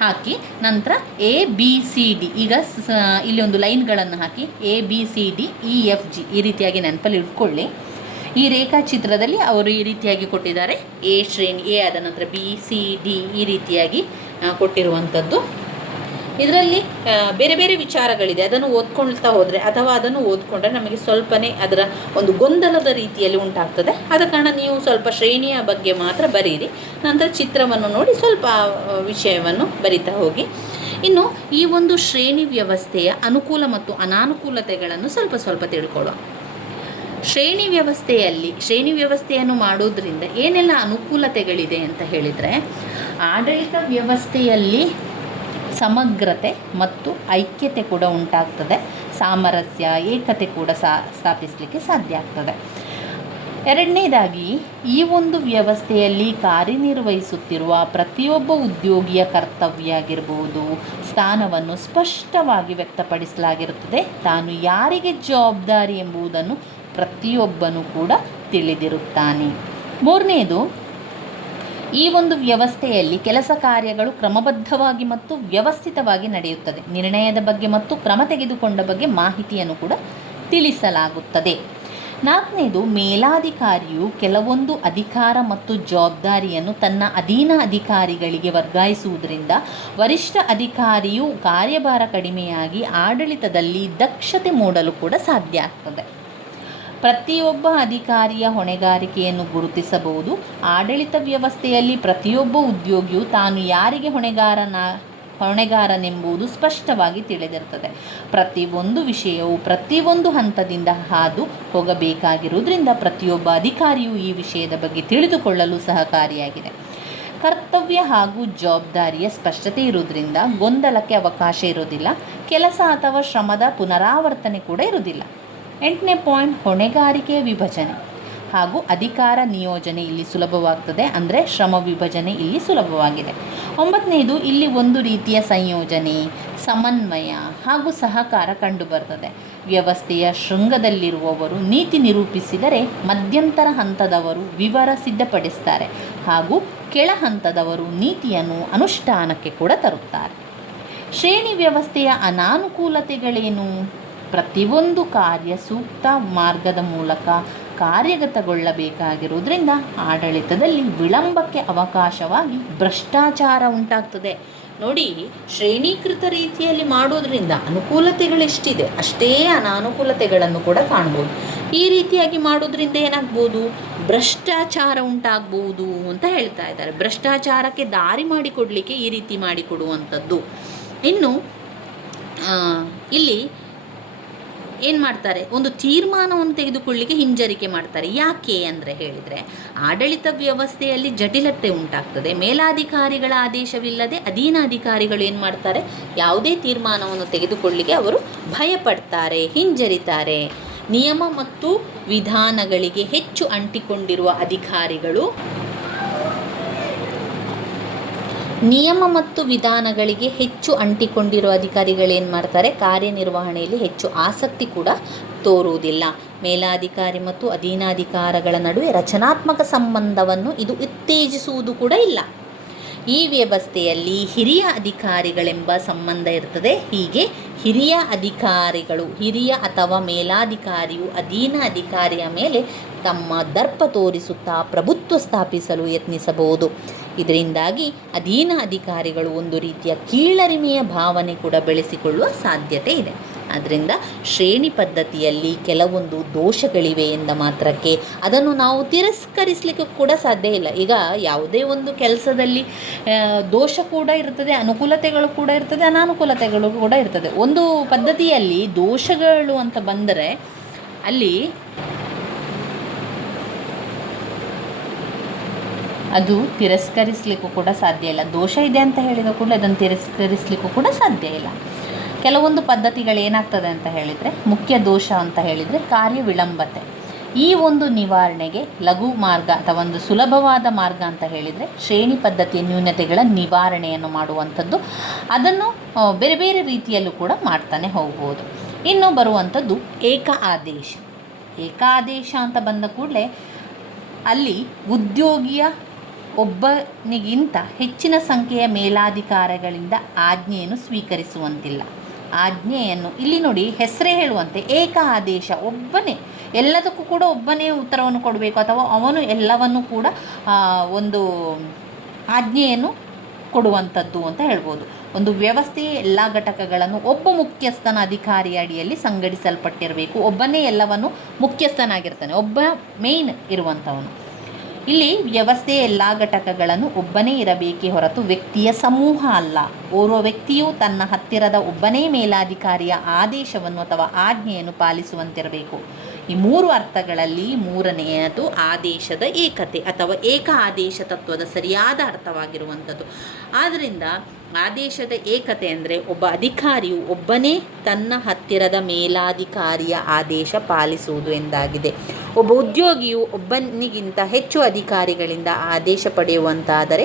ಹಾಕಿ ನಂತರ ABCD, ಈಗ ಇಲ್ಲಿ ಒಂದು ಲೈನ್ಗಳನ್ನು ಹಾಕಿ ABCDEFG ಈ ರೀತಿಯಾಗಿ ನೆನಪಲ್ಲಿ ಇಟ್ಕೊಳ್ಳಿ. ಈ ರೇಖಾಚಿತ್ರದಲ್ಲಿ ಅವರು ಈ ರೀತಿಯಾಗಿ ಕೊಟ್ಟಿದ್ದಾರೆ. A ಶ್ರೇಣಿ, A ಆದ ನಂತರ BCD ಈ ರೀತಿಯಾಗಿ ಕೊಟ್ಟಿರುವಂಥದ್ದು. ಇದರಲ್ಲಿ ಬೇರೆ ಬೇರೆ ವಿಚಾರಗಳಿದೆ. ಅದನ್ನು ಓದ್ಕೊಳ್ತಾ ಹೋದರೆ ಅಥವಾ ಅದನ್ನು ಓದ್ಕೊಂಡ್ರೆ ನಮಗೆ ಸ್ವಲ್ಪನೇ ಅದರ ಒಂದು ಗೊಂದಲದ ರೀತಿಯಲ್ಲಿ ಉಂಟಾಗ್ತದೆ. ಆದ ಕಾರಣ ನೀವು ಸ್ವಲ್ಪ ಶ್ರೇಣಿಯ ಬಗ್ಗೆ ಮಾತ್ರ ಬರೀರಿ, ನಂತರ ಚಿತ್ರವನ್ನು ನೋಡಿ ಸ್ವಲ್ಪ ವಿಷಯವನ್ನು ಬರಿತಾ ಹೋಗಿ. ಇನ್ನು ಈ ಒಂದು ಶ್ರೇಣಿ ವ್ಯವಸ್ಥೆಯ ಅನುಕೂಲ ಮತ್ತು ಅನಾನುಕೂಲತೆಗಳನ್ನು ಸ್ವಲ್ಪ ತಿಳ್ಕೊಳ್ಳುವ. ಶ್ರೇಣಿ ವ್ಯವಸ್ಥೆಯನ್ನು ಮಾಡೋದ್ರಿಂದ ಏನೆಲ್ಲ ಅನುಕೂಲತೆಗಳಿದೆ ಅಂತ ಹೇಳಿದರೆ, ಆಡಳಿತ ವ್ಯವಸ್ಥೆಯಲ್ಲಿ ಸಮಗ್ರತೆ ಮತ್ತು ಐಕ್ಯತೆ ಕೂಡ ಉಂಟಾಗ್ತದೆ. ಸಾಮರಸ್ಯ, ಏಕತೆ ಕೂಡ ಸ್ಥಾಪಿಸಲಿಕ್ಕೆ ಸಾಧ್ಯ ಆಗ್ತದೆ. ಎರಡನೇದಾಗಿ, ಈ ಒಂದು ವ್ಯವಸ್ಥೆಯಲ್ಲಿ ಕಾರ್ಯನಿರ್ವಹಿಸುತ್ತಿರುವ ಪ್ರತಿಯೊಬ್ಬ ಉದ್ಯೋಗಿಯ ಕರ್ತವ್ಯ ಆಗಿರ್ಬೋದು, ಸ್ಥಾನವನ್ನು ಸ್ಪಷ್ಟವಾಗಿ ವ್ಯಕ್ತಪಡಿಸಲಾಗಿರುತ್ತದೆ. ತಾನು ಯಾರಿಗೆ ಜವಾಬ್ದಾರಿ ಎಂಬುದನ್ನು ಪ್ರತಿಯೊಬ್ಬನೂ ಕೂಡ ತಿಳಿದಿರುತ್ತಾನೆ. ಮೂರನೇದು, ಈ ಒಂದು ವ್ಯವಸ್ಥೆಯಲ್ಲಿ ಕೆಲಸ ಕಾರ್ಯಗಳು ಕ್ರಮಬದ್ಧವಾಗಿ ಮತ್ತು ವ್ಯವಸ್ಥಿತವಾಗಿ ನಡೆಯುತ್ತದೆ. ನಿರ್ಣಯದ ಬಗ್ಗೆ ಮತ್ತು ಕ್ರಮ ತೆಗೆದುಕೊಂಡ ಬಗ್ಗೆ ಮಾಹಿತಿಯನ್ನು ಕೂಡ ತಿಳಿಸಲಾಗುತ್ತದೆ. ನಾಲ್ಕನೇದು, ಮೇಲಾಧಿಕಾರಿಯು ಕೆಲವೊಂದು ಅಧಿಕಾರ ಮತ್ತು ಜವಾಬ್ದಾರಿಯನ್ನು ತನ್ನ ಅಧೀನ ಅಧಿಕಾರಿಗಳಿಗೆ ವರ್ಗಾಯಿಸುವುದರಿಂದ ವರಿಷ್ಠ ಅಧಿಕಾರಿಯು ಕಾರ್ಯಭಾರ ಕಡಿಮೆಯಾಗಿ ಆಡಳಿತದಲ್ಲಿ ದಕ್ಷತೆ ಮೂಡಲು ಕೂಡ ಸಾಧ್ಯ ಆಗ್ತದೆ. ಪ್ರತಿಯೊಬ್ಬ ಅಧಿಕಾರಿಯ ಹೊಣೆಗಾರಿಕೆಯನ್ನು ಗುರುತಿಸಬಹುದು. ಆಡಳಿತ ವ್ಯವಸ್ಥೆಯಲ್ಲಿ ಪ್ರತಿಯೊಬ್ಬ ಉದ್ಯೋಗಿಯು ತಾನು ಯಾರಿಗೆ ಹೊಣೆಗಾರನೆಂಬುದು ಸ್ಪಷ್ಟವಾಗಿ ತಿಳಿದಿರುತ್ತದೆ. ಪ್ರತಿಯೊಂದು ವಿಷಯವು ಪ್ರತಿಯೊಂದು ಹಂತದಿಂದ ಹಾದು ಹೋಗಬೇಕಾಗಿರುವುದರಿಂದ ಪ್ರತಿಯೊಬ್ಬ ಅಧಿಕಾರಿಯು ಈ ವಿಷಯದ ಬಗ್ಗೆ ತಿಳಿದುಕೊಳ್ಳಲು ಸಹಕಾರಿಯಾಗಿದೆ. ಕರ್ತವ್ಯ ಹಾಗೂ ಜವಾಬ್ದಾರಿಯ ಸ್ಪಷ್ಟತೆ ಇರುವುದರಿಂದ ಗೊಂದಲಕ್ಕೆ ಅವಕಾಶ ಇರುವುದಿಲ್ಲ. ಕೆಲಸ ಅಥವಾ ಶ್ರಮದ ಪುನರಾವರ್ತನೆ ಕೂಡ ಇರುವುದಿಲ್ಲ. 8ನೇ ಪಾಯಿಂಟ್, ಹೊಣೆಗಾರಿಕೆಯ ವಿಭಜನೆ ಹಾಗೂ ಅಧಿಕಾರ ನಿಯೋಜನೆ ಇಲ್ಲಿ ಸುಲಭವಾಗ್ತದೆ. ಅಂದರೆ ಶ್ರಮ ವಿಭಜನೆ ಇಲ್ಲಿ ಸುಲಭವಾಗಿದೆ. 9ನೇದು, ಇಲ್ಲಿ ಒಂದು ರೀತಿಯ ಸಂಯೋಜನೆ, ಸಮನ್ವಯ ಹಾಗೂ ಸಹಕಾರ ಕಂಡುಬರ್ತದೆ. ವ್ಯವಸ್ಥೆಯ ಶೃಂಗದಲ್ಲಿರುವವರು ನೀತಿ ನಿರೂಪಿಸಿದರೆ ಮಧ್ಯಂತರ ಹಂತದವರು ವಿವರ ಸಿದ್ಧಪಡಿಸ್ತಾರೆ ಹಾಗೂ ಕೆಳ ಹಂತದವರು ನೀತಿಯನ್ನು ಅನುಷ್ಠಾನಕ್ಕೆ ಕೂಡ ತರುತ್ತಾರೆ. ಶ್ರೇಣಿ ವ್ಯವಸ್ಥೆಯ ಅನಾನುಕೂಲತೆಗಳೇನು? ಪ್ರತಿಯೊಂದು ಕಾರ್ಯ ಸೂಕ್ತ ಮಾರ್ಗದ ಮೂಲಕ ಕಾರ್ಯಗತಗೊಳ್ಳಬೇಕಾಗಿರುವುದರಿಂದ ಆಡಳಿತದಲ್ಲಿ ವಿಳಂಬಕ್ಕೆ ಅವಕಾಶವಾಗಿ ಭ್ರಷ್ಟಾಚಾರ ಉಂಟಾಗ್ತದೆ. ನೋಡಿ, ಶ್ರೇಣೀಕೃತ ರೀತಿಯಲ್ಲಿ ಮಾಡೋದ್ರಿಂದ ಅನುಕೂಲತೆಗಳೆಷ್ಟಿದೆ ಅಷ್ಟೇ ಅನಾನುಕೂಲತೆಗಳನ್ನು ಕೂಡ ಕಾಣ್ಬೋದು. ಈ ರೀತಿಯಾಗಿ ಮಾಡೋದ್ರಿಂದ ಏನಾಗ್ಬೋದು? ಭ್ರಷ್ಟಾಚಾರ ಉಂಟಾಗ್ಬೋದು ಅಂತ ಹೇಳ್ತಾ ಇದ್ದಾರೆ. ಭ್ರಷ್ಟಾಚಾರಕ್ಕೆ ದಾರಿ ಮಾಡಿಕೊಡಲಿಕ್ಕೆ ಈ ರೀತಿ ಮಾಡಿಕೊಡುವಂಥದ್ದು. ಇನ್ನು ಇಲ್ಲಿ ಏನು ಮಾಡ್ತಾರೆ, ಒಂದು ತೀರ್ಮಾನವನ್ನು ತೆಗೆದುಕೊಳ್ಳಿಕ್ಕೆ ಹಿಂಜರಿಕೆ ಮಾಡ್ತಾರೆ. ಯಾಕೆ ಅಂದರೆ ಹೇಳಿದರೆ, ಆಡಳಿತ ವ್ಯವಸ್ಥೆಯಲ್ಲಿ ಜಟಿಲತೆ ಉಂಟಾಗ್ತದೆ. ಮೇಲಾಧಿಕಾರಿಗಳ ಆದೇಶವಿಲ್ಲದೆ ಅಧೀನಾಧಿಕಾರಿಗಳು ಏನು ಮಾಡ್ತಾರೆ, ಯಾವುದೇ ತೀರ್ಮಾನವನ್ನು ತೆಗೆದುಕೊಳ್ಳಿಕ್ಕೆ ಅವರು ಭಯಪಡ್ತಾರೆ, ಹಿಂಜರಿತಾರೆ. ನಿಯಮ ಮತ್ತು ವಿಧಾನಗಳಿಗೆ ಹೆಚ್ಚು ಅಂಟಿಕೊಂಡಿರುವ ಅಧಿಕಾರಿಗಳು ಏನು ಮಾಡ್ತಾರೆ, ಕಾರ್ಯನಿರ್ವಹಣೆಯಲ್ಲಿ ಹೆಚ್ಚು ಆಸಕ್ತಿ ಕೂಡ ತೋರುವುದಿಲ್ಲ. ಮೇಲಾಧಿಕಾರಿ ಮತ್ತು ಅಧೀನಾಧಿಕಾರಿಗಳ ನಡುವೆ ರಚನಾತ್ಮಕ ಸಂಬಂಧವನ್ನು ಇದು ಉತ್ತೇಜಿಸುವುದು ಕೂಡ ಇಲ್ಲ. ಈ ವ್ಯವಸ್ಥೆಯಲ್ಲಿ ಹಿರಿಯ ಅಧಿಕಾರಿಗಳೆಂಬ ಸಂಬಂಧ ಇರ್ತದೆ. ಹೀಗೆ ಹಿರಿಯ ಅಥವಾ ಮೇಲಾಧಿಕಾರಿಯು ಅಧೀನ ಅಧಿಕಾರಿಯ ಮೇಲೆ ತಮ್ಮ ದರ್ಪ ತೋರಿಸುತ್ತಾ ಪ್ರಭುತ್ವ ಸ್ಥಾಪಿಸಲು ಯತ್ನಿಸಬಹುದು. ಇದರಿಂದಾಗಿ ಅಧೀನ ಅಧಿಕಾರಿಗಳು ಒಂದು ರೀತಿಯ ಕೀಳರಿಮೆಯ ಭಾವನೆ ಕೂಡ ಬೆಳೆಸಿಕೊಳ್ಳುವ ಸಾಧ್ಯತೆ ಇದೆ. ಆದ್ದರಿಂದ ಶ್ರೇಣಿ ಪದ್ಧತಿಯಲ್ಲಿ ಕೆಲವೊಂದು ದೋಷಗಳಿವೆ ಎಂದ ಮಾತ್ರಕ್ಕೆ ಅದನ್ನು ನಾವು ತಿರಸ್ಕರಿಸಲಿಕ್ಕೆ ಕೂಡ ಸಾಧ್ಯ ಇಲ್ಲ. ಈಗ ಯಾವುದೇ ಒಂದು ಕೆಲಸದಲ್ಲಿ ದೋಷ ಕೂಡ ಇರ್ತದೆ, ಅನುಕೂಲತೆಗಳು ಕೂಡ ಇರ್ತದೆ, ಅನಾನುಕೂಲತೆಗಳು ಕೂಡ ಇರ್ತದೆ. ಒಂದು ಪದ್ಧತಿಯಲ್ಲಿ ದೋಷಗಳು ಅಂತ ಬಂದರೆ ಅಲ್ಲಿ ಅದು ತಿರಸ್ಕರಿಸಲಿಕ್ಕೂ ಕೂಡ ಸಾಧ್ಯ ಇಲ್ಲ. ದೋಷ ಇದೆ ಅಂತ ಹೇಳಿದ ಕೂಡ ಅದನ್ನು ತಿರಸ್ಕರಿಸಲಿಕ್ಕೂ ಕೂಡ ಸಾಧ್ಯ ಇಲ್ಲ. ಕೆಲವೊಂದು ಪದ್ಧತಿಗಳೇನಾಗ್ತದೆ ಅಂತ ಹೇಳಿದರೆ, ಮುಖ್ಯ ದೋಷ ಅಂತ ಹೇಳಿದರೆ ಕಾರ್ಯ ವಿಳಂಬತೆ. ಈ ಒಂದು ನಿವಾರಣೆಗೆ ಲಘು ಮಾರ್ಗ ಅಥವಾ ಒಂದು ಸುಲಭವಾದ ಮಾರ್ಗ ಅಂತ ಹೇಳಿದರೆ ಶ್ರೇಣಿ ಪದ್ಧತಿಯ ನ್ಯೂನತೆಗಳ ನಿವಾರಣೆಯನ್ನು ಮಾಡುವಂಥದ್ದು. ಅದನ್ನು ಬೇರೆ ಬೇರೆ ರೀತಿಯಲ್ಲೂ ಕೂಡ ಮಾಡ್ತಾನೆ ಹೋಗ್ಬೋದು. ಇನ್ನು ಬರುವಂಥದ್ದು ಏಕ ಆದೇಶ ಅಂತ ಬಂದ ಕೂಡಲೇ ಅಲ್ಲಿ ಉದ್ಯೋಗಿಯ ಒಬ್ಬನಿಗಿಂತ ಹೆಚ್ಚಿನ ಸಂಖ್ಯೆಯ ಮೇಲಾಧಿಕಾರಿಗಳಿಂದ ಆಜ್ಞೆಯನ್ನು ಸ್ವೀಕರಿಸುವಂತಿಲ್ಲ. ಆಜ್ಞೆಯನ್ನು ಇಲ್ಲಿ ನೋಡಿ, ಹೆಸರೇ ಹೇಳುವಂತೆ ಏಕ ಆದೇಶ, ಒಬ್ಬನೇ ಎಲ್ಲದಕ್ಕೂ ಕೂಡ ಒಬ್ಬನೇ ಉತ್ತರವನ್ನು ಕೊಡಬೇಕು ಅಥವಾ ಅವನು ಎಲ್ಲವನ್ನು ಕೂಡ ಒಂದು ಆಜ್ಞೆಯನ್ನು ಕೊಡುವಂಥದ್ದು ಅಂತ ಹೇಳ್ಬೋದು. ಒಂದು ವ್ಯವಸ್ಥೆಯ ಎಲ್ಲ ಘಟಕಗಳನ್ನು ಒಬ್ಬ ಮುಖ್ಯಸ್ಥನ ಅಧಿಕಾರಿಯ ಅಡಿಯಲ್ಲಿ ಸಂಘಟಿಸಲ್ಪಟ್ಟಿರಬೇಕು. ಒಬ್ಬನೇ ಎಲ್ಲವನ್ನು ಮುಖ್ಯಸ್ಥನಾಗಿರ್ತಾನೆ, ಒಬ್ಬ ಮೇಯ್ನ್ ಇರುವಂಥವನು. ಇಲ್ಲಿ ವ್ಯವಸ್ಥೆಯ ಎಲ್ಲ ಘಟಕಗಳನ್ನು ಒಬ್ಬನೇ ಇರಬೇಕೇ ಹೊರತು ವ್ಯಕ್ತಿಯ ಸಮೂಹ ಅಲ್ಲ. ಓರ್ವ ವ್ಯಕ್ತಿಯು ತನ್ನ ಹತ್ತಿರದ ಒಬ್ಬನೇ ಮೇಲಾಧಿಕಾರಿಯ ಆದೇಶವನ್ನು ಅಥವಾ ಆಜ್ಞೆಯನ್ನು ಪಾಲಿಸುವಂತಿರಬೇಕು. ಈ ಮೂರು ಅರ್ಥಗಳಲ್ಲಿ ಮೂರನೆಯದು ಆದೇಶದ ಏಕತೆ ಅಥವಾ ಏಕ ಆದೇಶ ತತ್ವದ ಸರಿಯಾದ ಅರ್ಥವಾಗಿರುವಂಥದ್ದು. ಆದ್ದರಿಂದ ಆದೇಶದ ಏಕತೆ ಅಂದರೆ ಒಬ್ಬ ಅಧಿಕಾರಿಯು ಒಬ್ಬನೇ ತನ್ನ ಹತ್ತಿರದ ಮೇಲಾಧಿಕಾರಿಯ ಆದೇಶ ಪಾಲಿಸುವುದು ಎಂದಾಗಿದೆ. ಒಬ್ಬ ಉದ್ಯೋಗಿಯು ಒಬ್ಬನಿಗಿಂತ ಹೆಚ್ಚು ಅಧಿಕಾರಿಗಳಿಂದ ಆದೇಶ ಪಡೆಯುವಂತಾದರೆ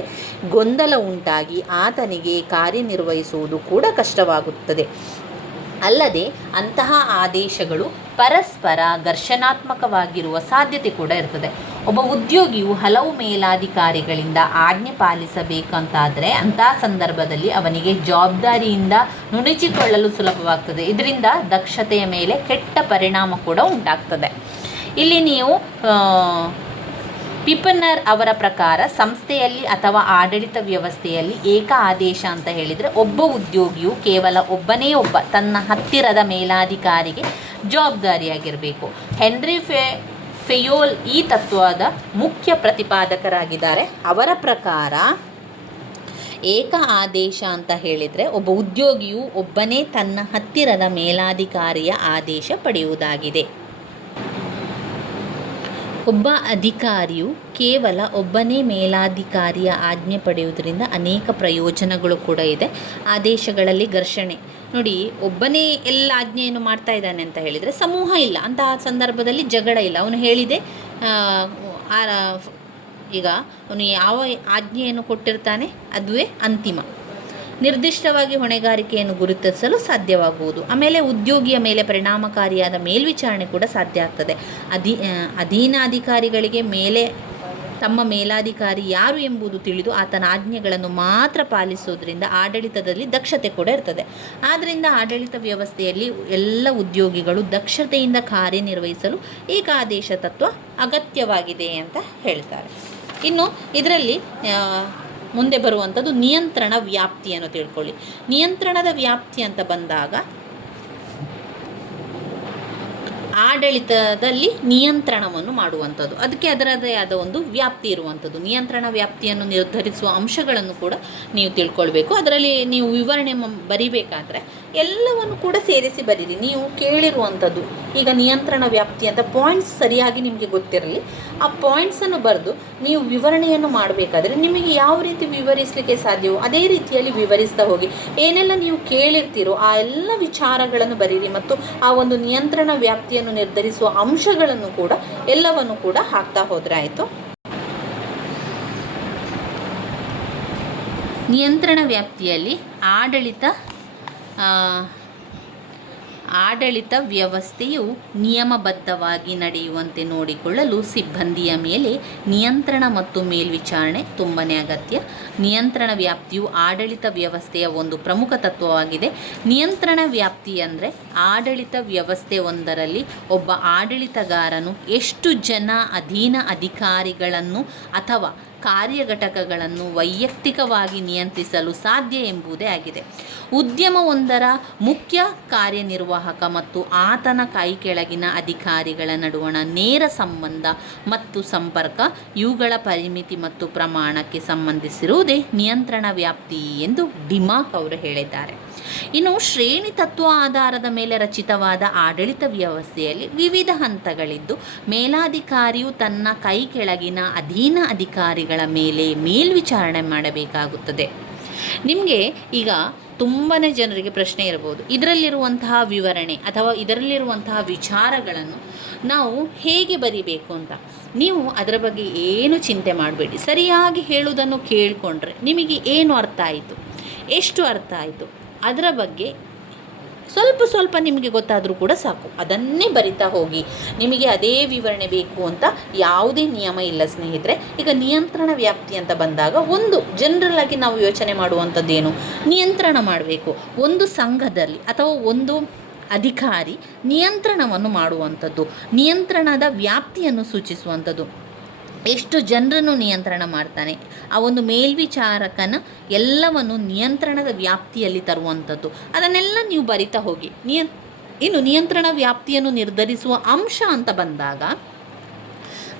ಗೊಂದಲ ಉಂಟಾಗಿ ಆತನಿಗೆ ಕಾರ್ಯನಿರ್ವಹಿಸುವುದು ಕೂಡ ಕಷ್ಟವಾಗುತ್ತದೆ. ಅಲ್ಲದೆ ಅಂತಹ ಆದೇಶಗಳು ಪರಸ್ಪರ ಘರ್ಷಣಾತ್ಮಕವಾಗಿರುವ ಸಾಧ್ಯತೆ ಕೂಡ ಇರ್ತದೆ. ಒಬ್ಬ ಉದ್ಯೋಗಿಯು ಹಲವು ಮೇಲಾಧಿಕಾರಿಗಳಿಂದ ಆಜ್ಞೆ ಪಾಲಿಸಬೇಕಂತಾದರೆ ಅಂತಹ ಸಂದರ್ಭದಲ್ಲಿ ಅವನಿಗೆ ಜವಾಬ್ದಾರಿಯಿಂದ ನುಣುಚಿಕೊಳ್ಳಲು ಸುಲಭವಾಗ್ತದೆ. ಇದರಿಂದ ದಕ್ಷತೆಯ ಮೇಲೆ ಕೆಟ್ಟ ಪರಿಣಾಮ ಕೂಡ ಉಂಟಾಗ್ತದೆ. ಇಲ್ಲಿ ನೀವು ಪಿಪನರ್ ಅವರ ಪ್ರಕಾರ ಸಂಸ್ಥೆಯಲ್ಲಿ ಅಥವಾ ಆಡಳಿತ ವ್ಯವಸ್ಥೆಯಲ್ಲಿ ಏಕ ಆದೇಶ ಅಂತ ಹೇಳಿದರೆ ಒಬ್ಬ ಉದ್ಯೋಗಿಯು ಕೇವಲ ಒಬ್ಬ ತನ್ನ ಹತ್ತಿರದ ಮೇಲಾಧಿಕಾರಿಗೆ ಜವಾಬ್ದಾರಿಯಾಗಿರಬೇಕು. ಹೆನ್ರಿ ಫೆಯೋಲ್ ಈ ತತ್ವದ ಮುಖ್ಯ ಪ್ರತಿಪಾದಕರಾಗಿದ್ದಾರೆ. ಅವರ ಪ್ರಕಾರ ಏಕ ಆದೇಶ ಅಂತ ಹೇಳಿದರೆ ಒಬ್ಬ ಉದ್ಯೋಗಿಯು ಒಬ್ಬನೇ ತನ್ನ ಹತ್ತಿರದ ಮೇಲಾಧಿಕಾರಿಯ ಆದೇಶ ಪಡೆಯುವುದಾಗಿದೆ. ಒಬ್ಬ ಅಧಿಕಾರಿಯು ಕೇವಲ ಒಬ್ಬನೇ ಮೇಲಾಧಿಕಾರಿಯ ಆಜ್ಞೆ ಪಡೆಯುವುದರಿಂದ ಅನೇಕ ಪ್ರಯೋಜನಗಳು ಕೂಡ ಇದೆ. ಆದೇಶಗಳಲ್ಲಿ ಘರ್ಷಣೆ ನೋಡಿ, ಒಬ್ಬನೇ ಎಲ್ಲ ಆಜ್ಞೆಯನ್ನು ಮಾಡ್ತಾ ಇದ್ದಾನೆ ಅಂತ ಹೇಳಿದರೆ ಸಮೂಹ ಇಲ್ಲ, ಅಂತಹ ಸಂದರ್ಭದಲ್ಲಿ ಜಗಳ ಇಲ್ಲ. ಅವನು ಹೇಳಿದೆ, ಈಗ ಅವನು ಯಾವ ಆಜ್ಞೆಯನ್ನು ಕೊಟ್ಟಿರ್ತಾನೆ ಅದುವೇ ಅಂತಿಮ. ನಿರ್ದಿಷ್ಟವಾಗಿ ಹೊಣೆಗಾರಿಕೆಯನ್ನು ಗುರುತಿಸಲು ಸಾಧ್ಯವಾಗುವುದು. ಆಮೇಲೆ ಉದ್ಯೋಗಿಯ ಮೇಲೆ ಪರಿಣಾಮಕಾರಿಯಾದ ಮೇಲ್ವಿಚಾರಣೆ ಕೂಡ ಸಾಧ್ಯ ಆಗ್ತದೆ. ಅಧೀನಾಧಿಕಾರಿಗಳಿಗೆ ಮೇಲೆ ತಮ್ಮ ಮೇಲಾಧಿಕಾರಿ ಯಾರು ಎಂಬುದು ತಿಳಿದು ಆತನ ಆಜ್ಞೆಗಳನ್ನು ಮಾತ್ರ ಪಾಲಿಸುವುದರಿಂದ ಆಡಳಿತದಲ್ಲಿ ದಕ್ಷತೆ ಕೂಡ ಇರ್ತದೆ. ಆದ್ದರಿಂದ ಆಡಳಿತ ವ್ಯವಸ್ಥೆಯಲ್ಲಿ ಎಲ್ಲ ಉದ್ಯೋಗಿಗಳು ದಕ್ಷತೆಯಿಂದ ಕಾರ್ಯನಿರ್ವಹಿಸಲು ಏಕಾದೇಶ ತತ್ವ ಅಗತ್ಯವಾಗಿದೆ ಅಂತ ಹೇಳ್ತಾರೆ. ಇನ್ನು ಇದರಲ್ಲಿ ಮುಂದೆ ಬರುವಂಥದ್ದು ನಿಯಂತ್ರಣ ವ್ಯಾಪ್ತಿಯನ್ನು ತಿಳ್ಕೊಳ್ಳಿ. ನಿಯಂತ್ರಣದ ವ್ಯಾಪ್ತಿ ಅಂತ ಬಂದಾಗ ಆಡಳಿತದಲ್ಲಿ ನಿಯಂತ್ರಣವನ್ನು ಮಾಡುವಂಥದ್ದು, ಅದಕ್ಕೆ ಅದರದೇ ಆದ ಒಂದು ವ್ಯಾಪ್ತಿ ಇರುವಂಥದ್ದು. ನಿಯಂತ್ರಣ ವ್ಯಾಪ್ತಿಯನ್ನು ನಿರ್ಧರಿಸುವ ಅಂಶಗಳನ್ನು ಕೂಡ ನೀವು ತಿಳ್ಕೊಳ್ಬೇಕು. ಅದರಲ್ಲಿ ನೀವು ವಿವರಣೆ ಬರಿಬೇಕಾದ್ರೆ ಎಲ್ಲವನ್ನು ಕೂಡ ಸೇರಿಸಿ ಬರೀರಿ. ನೀವು ಕೇಳಿರುವಂಥದ್ದು ಈಗ ನಿಯಂತ್ರಣ ವ್ಯಾಪ್ತಿ ಅಂತ ಪಾಯಿಂಟ್ಸ್ ಸರಿಯಾಗಿ ನಿಮಗೆ ಗೊತ್ತಿರಲಿ. ಆ ಪಾಯಿಂಟ್ಸನ್ನು ಬರೆದು ನೀವು ವಿವರಣೆಯನ್ನು ಮಾಡಬೇಕಾದ್ರೆ ನಿಮಗೆ ಯಾವ ರೀತಿ ವಿವರಿಸಲಿಕ್ಕೆ ಸಾಧ್ಯವೋ ಅದೇ ರೀತಿಯಲ್ಲಿ ವಿವರಿಸ್ತಾ ಹೋಗಿ. ಏನೆಲ್ಲ ನೀವು ಕೇಳಿರ್ತೀರೋ ಆ ಎಲ್ಲ ವಿಚಾರಗಳನ್ನು ಬರೀರಿ ಮತ್ತು ಆ ಒಂದು ನಿಯಂತ್ರಣ ವ್ಯಾಪ್ತಿಯನ್ನು ನಿರ್ಧರಿಸುವ ಅಂಶಗಳನ್ನು ಕೂಡ ಎಲ್ಲವನ್ನು ಕೂಡ ಹಾಕ್ತಾ ಹೋದರೆ ಆಯಿತು. ನಿಯಂತ್ರಣ ವ್ಯಾಪ್ತಿಯಲ್ಲಿ ಆಡಳಿತ ವ್ಯವಸ್ಥೆಯು ನಿಯಮಬದ್ಧವಾಗಿ ನಡೆಯುವಂತೆ ನೋಡಿಕೊಳ್ಳಲು ಸಿಬ್ಬಂದಿಯ ಮೇಲೆ ನಿಯಂತ್ರಣ ಮತ್ತು ಮೇಲ್ವಿಚಾರಣೆ ತುಂಬಾ ಅಗತ್ಯ. ನಿಯಂತ್ರಣ ವ್ಯಾಪ್ತಿಯು ಆಡಳಿತ ವ್ಯವಸ್ಥೆಯ ಒಂದು ಪ್ರಮುಖ ತತ್ವವಾಗಿದೆ. ನಿಯಂತ್ರಣ ವ್ಯಾಪ್ತಿ ಅಂದರೆ ಆಡಳಿತ ವ್ಯವಸ್ಥೆ ಒಂದರಲ್ಲಿ ಒಬ್ಬ ಆಡಳಿತಗಾರನು ಎಷ್ಟು ಜನ ಅಧೀನ ಅಧಿಕಾರಿಗಳನ್ನು ಅಥವಾ ಕಾರ್ಯಘಟಕಗಳನ್ನು ವೈಯಕ್ತಿಕವಾಗಿ ನಿಯಂತ್ರಿಸಲು ಸಾಧ್ಯ ಎಂಬುದೇ ಆಗಿದೆ. ಉದ್ಯಮವೊಂದರ ಮುಖ್ಯ ಕಾರ್ಯನಿರ್ವಾಹಕ ಮತ್ತು ಆತನ ಕೈಕೆಳಗಿನ ಅಧಿಕಾರಿಗಳ ನಡುವಣ ನೇರ ಸಂಬಂಧ ಮತ್ತು ಸಂಪರ್ಕ ಇವುಗಳ ಪರಿಮಿತಿ ಮತ್ತು ಪ್ರಮಾಣಕ್ಕೆ ಸಂಬಂಧಿಸಿರುವುದೇ ನಿಯಂತ್ರಣ ವ್ಯಾಪ್ತಿ ಎಂದು ಡಿಮಾಕ್ ಅವರು ಹೇಳಿದ್ದಾರೆ. ಇನ್ನು ಶ್ರೇಣಿ ತತ್ವ ಆಧಾರದ ಮೇಲೆ ರಚಿತವಾದ ಆಡಳಿತ ವ್ಯವಸ್ಥೆಯಲ್ಲಿ ವಿವಿಧ ಹಂತಗಳಿದ್ದು ಮೇಲಾಧಿಕಾರಿಯು ತನ್ನ ಕೈ ಕೆಳಗಿನ ಅಧೀನ ಅಧಿಕಾರಿಗಳ ಮೇಲೆ ಮೇಲ್ವಿಚಾರಣೆ ಮಾಡಬೇಕಾಗುತ್ತದೆ. ನಿಮಗೆ ಈಗ ತುಂಬಾ ಜನರಿಗೆ ಪ್ರಶ್ನೆ ಇರಬಹುದು, ಇದರಲ್ಲಿರುವಂತಹ ವಿವರಣೆ ಅಥವಾ ಇದರಲ್ಲಿರುವಂತಹ ವಿಚಾರಗಳನ್ನು ನಾವು ಹೇಗೆ ಬರಿಬೇಕು ಅಂತ. ನೀವು ಅದರ ಬಗ್ಗೆ ಏನು ಚಿಂತೆ ಮಾಡಬೇಡಿ. ಸರಿಯಾಗಿ ಹೇಳುವುದನ್ನು ಕೇಳಿಕೊಂಡ್ರೆ ನಿಮಗೆ ಏನು ಅರ್ಥ ಆಯಿತು, ಎಷ್ಟು ಅರ್ಥ ಆಯಿತು ಅದರ ಬಗ್ಗೆ ಸ್ವಲ್ಪ ನಿಮಗೆ ಗೊತ್ತಾದರೂ ಕೂಡ ಸಾಕು. ಅದನ್ನೇ ಬರಿತಾ ಹೋಗಿ. ನಿಮಗೆ ಅದೇ ವಿವರಣೆ ಬೇಕು ಅಂತ ಯಾವುದೇ ನಿಯಮ ಇಲ್ಲ ಸ್ನೇಹಿತರೆ. ಈಗ ನಿಯಂತ್ರಣ ವ್ಯಾಪ್ತಿ ಅಂತ ಬಂದಾಗ ಒಂದು ಜನರಲ್ ಆಗಿ ನಾವು ಯೋಚನೆ ಮಾಡುವಂಥದ್ದೇನು, ನಿಯಂತ್ರಣ ಮಾಡಬೇಕು. ಒಂದು ಸಂಘದಲ್ಲಿ ಅಥವಾ ಒಂದು ಅಧಿಕಾರಿ ನಿಯಂತ್ರಣವನ್ನು ಮಾಡುವಂಥದ್ದು, ನಿಯಂತ್ರಣದ ವ್ಯಾಪ್ತಿಯನ್ನು ಸೂಚಿಸುವಂಥದ್ದು. ಎಷ್ಟು ಜನರನ್ನು ನಿಯಂತ್ರಣ ಮಾಡ್ತಾನೆ, ಆ ಒಂದು ಮೇಲ್ವಿಚಾರಕನ ಎಲ್ಲವನ್ನು ನಿಯಂತ್ರಣದ ವ್ಯಾಪ್ತಿಯಲ್ಲಿ ತರುವಂಥದ್ದು, ಅದನ್ನೆಲ್ಲ ನೀವು ಬರಿತಾ ಹೋಗಿ. ಇನ್ನು ನಿಯಂತ್ರಣ ವ್ಯಾಪ್ತಿಯನ್ನು ನಿರ್ಧರಿಸುವ ಅಂಶ ಅಂತ ಬಂದಾಗ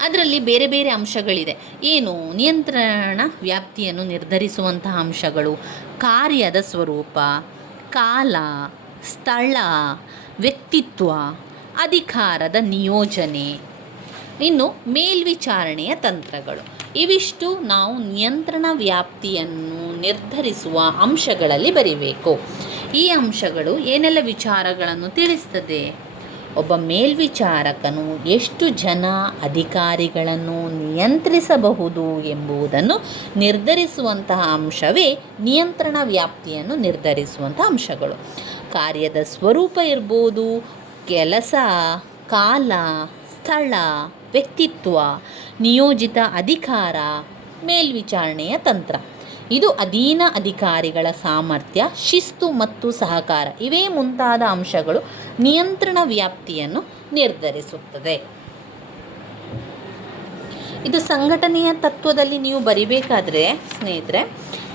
ಅದರಲ್ಲಿ ಬೇರೆ ಬೇರೆ ಅಂಶಗಳಿದೆ. ಏನು ನಿಯಂತ್ರಣ ವ್ಯಾಪ್ತಿಯನ್ನು ನಿರ್ಧರಿಸುವಂತಹ ಅಂಶಗಳು: ಕಾರ್ಯದ ಸ್ವರೂಪ, ಕಾಲ, ಸ್ಥಳ, ವ್ಯಕ್ತಿತ್ವ, ಅಧಿಕಾರದ ನಿಯೋಜನೆ, ಇನ್ನು ಮೇಲ್ವಿಚಾರಣೆಯ ತಂತ್ರಗಳು. ಇವಿಷ್ಟು ನಾವು ನಿಯಂತ್ರಣ ವ್ಯಾಪ್ತಿಯನ್ನು ನಿರ್ಧರಿಸುವ ಅಂಶಗಳಲ್ಲಿ ಬರೀಬೇಕು. ಈ ಅಂಶಗಳು ಏನೆಲ್ಲ ವಿಚಾರಗಳನ್ನು ತಿಳಿಸ್ತದೆ? ಒಬ್ಬ ಮೇಲ್ವಿಚಾರಕನು ಎಷ್ಟು ಜನ ಅಧಿಕಾರಿಗಳನ್ನು ನಿಯಂತ್ರಿಸಬಹುದು ಎಂಬುದನ್ನು ನಿರ್ಧರಿಸುವಂತಹ ಅಂಶವೇ ನಿಯಂತ್ರಣ ವ್ಯಾಪ್ತಿಯನ್ನು ನಿರ್ಧರಿಸುವಂಥ ಅಂಶಗಳು. ಕಾರ್ಯದ ಸ್ವರೂಪ ಇರ್ಬೋದು, ಕೆಲಸ, ಕಾಲ, ಸ್ಥಳ, ವ್ಯಕ್ತಿತ್ವ, ನಿಯೋಜಿತ ಅಧಿಕಾರ, ಮೇಲ್ವಿಚಾರಣೆಯ ತಂತ್ರ. ಇದು ಅಧೀನ ಅಧಿಕಾರಿಗಳ ಸಾಮರ್ಥ್ಯ, ಶಿಸ್ತು ಮತ್ತು ಸಹಕಾರ ಇವೇ ಮುಂತಾದ ಅಂಶಗಳು ನಿಯಂತ್ರಣ ವ್ಯಾಪ್ತಿಯನ್ನು ನಿರ್ಧರಿಸುತ್ತದೆ. ಇದು ಸಂಘಟನೆಯ ತತ್ವದಲ್ಲಿ ನೀವು ಬರಿಬೇಕಾದ್ರೆ ಸ್ನೇಹಿತರೆ,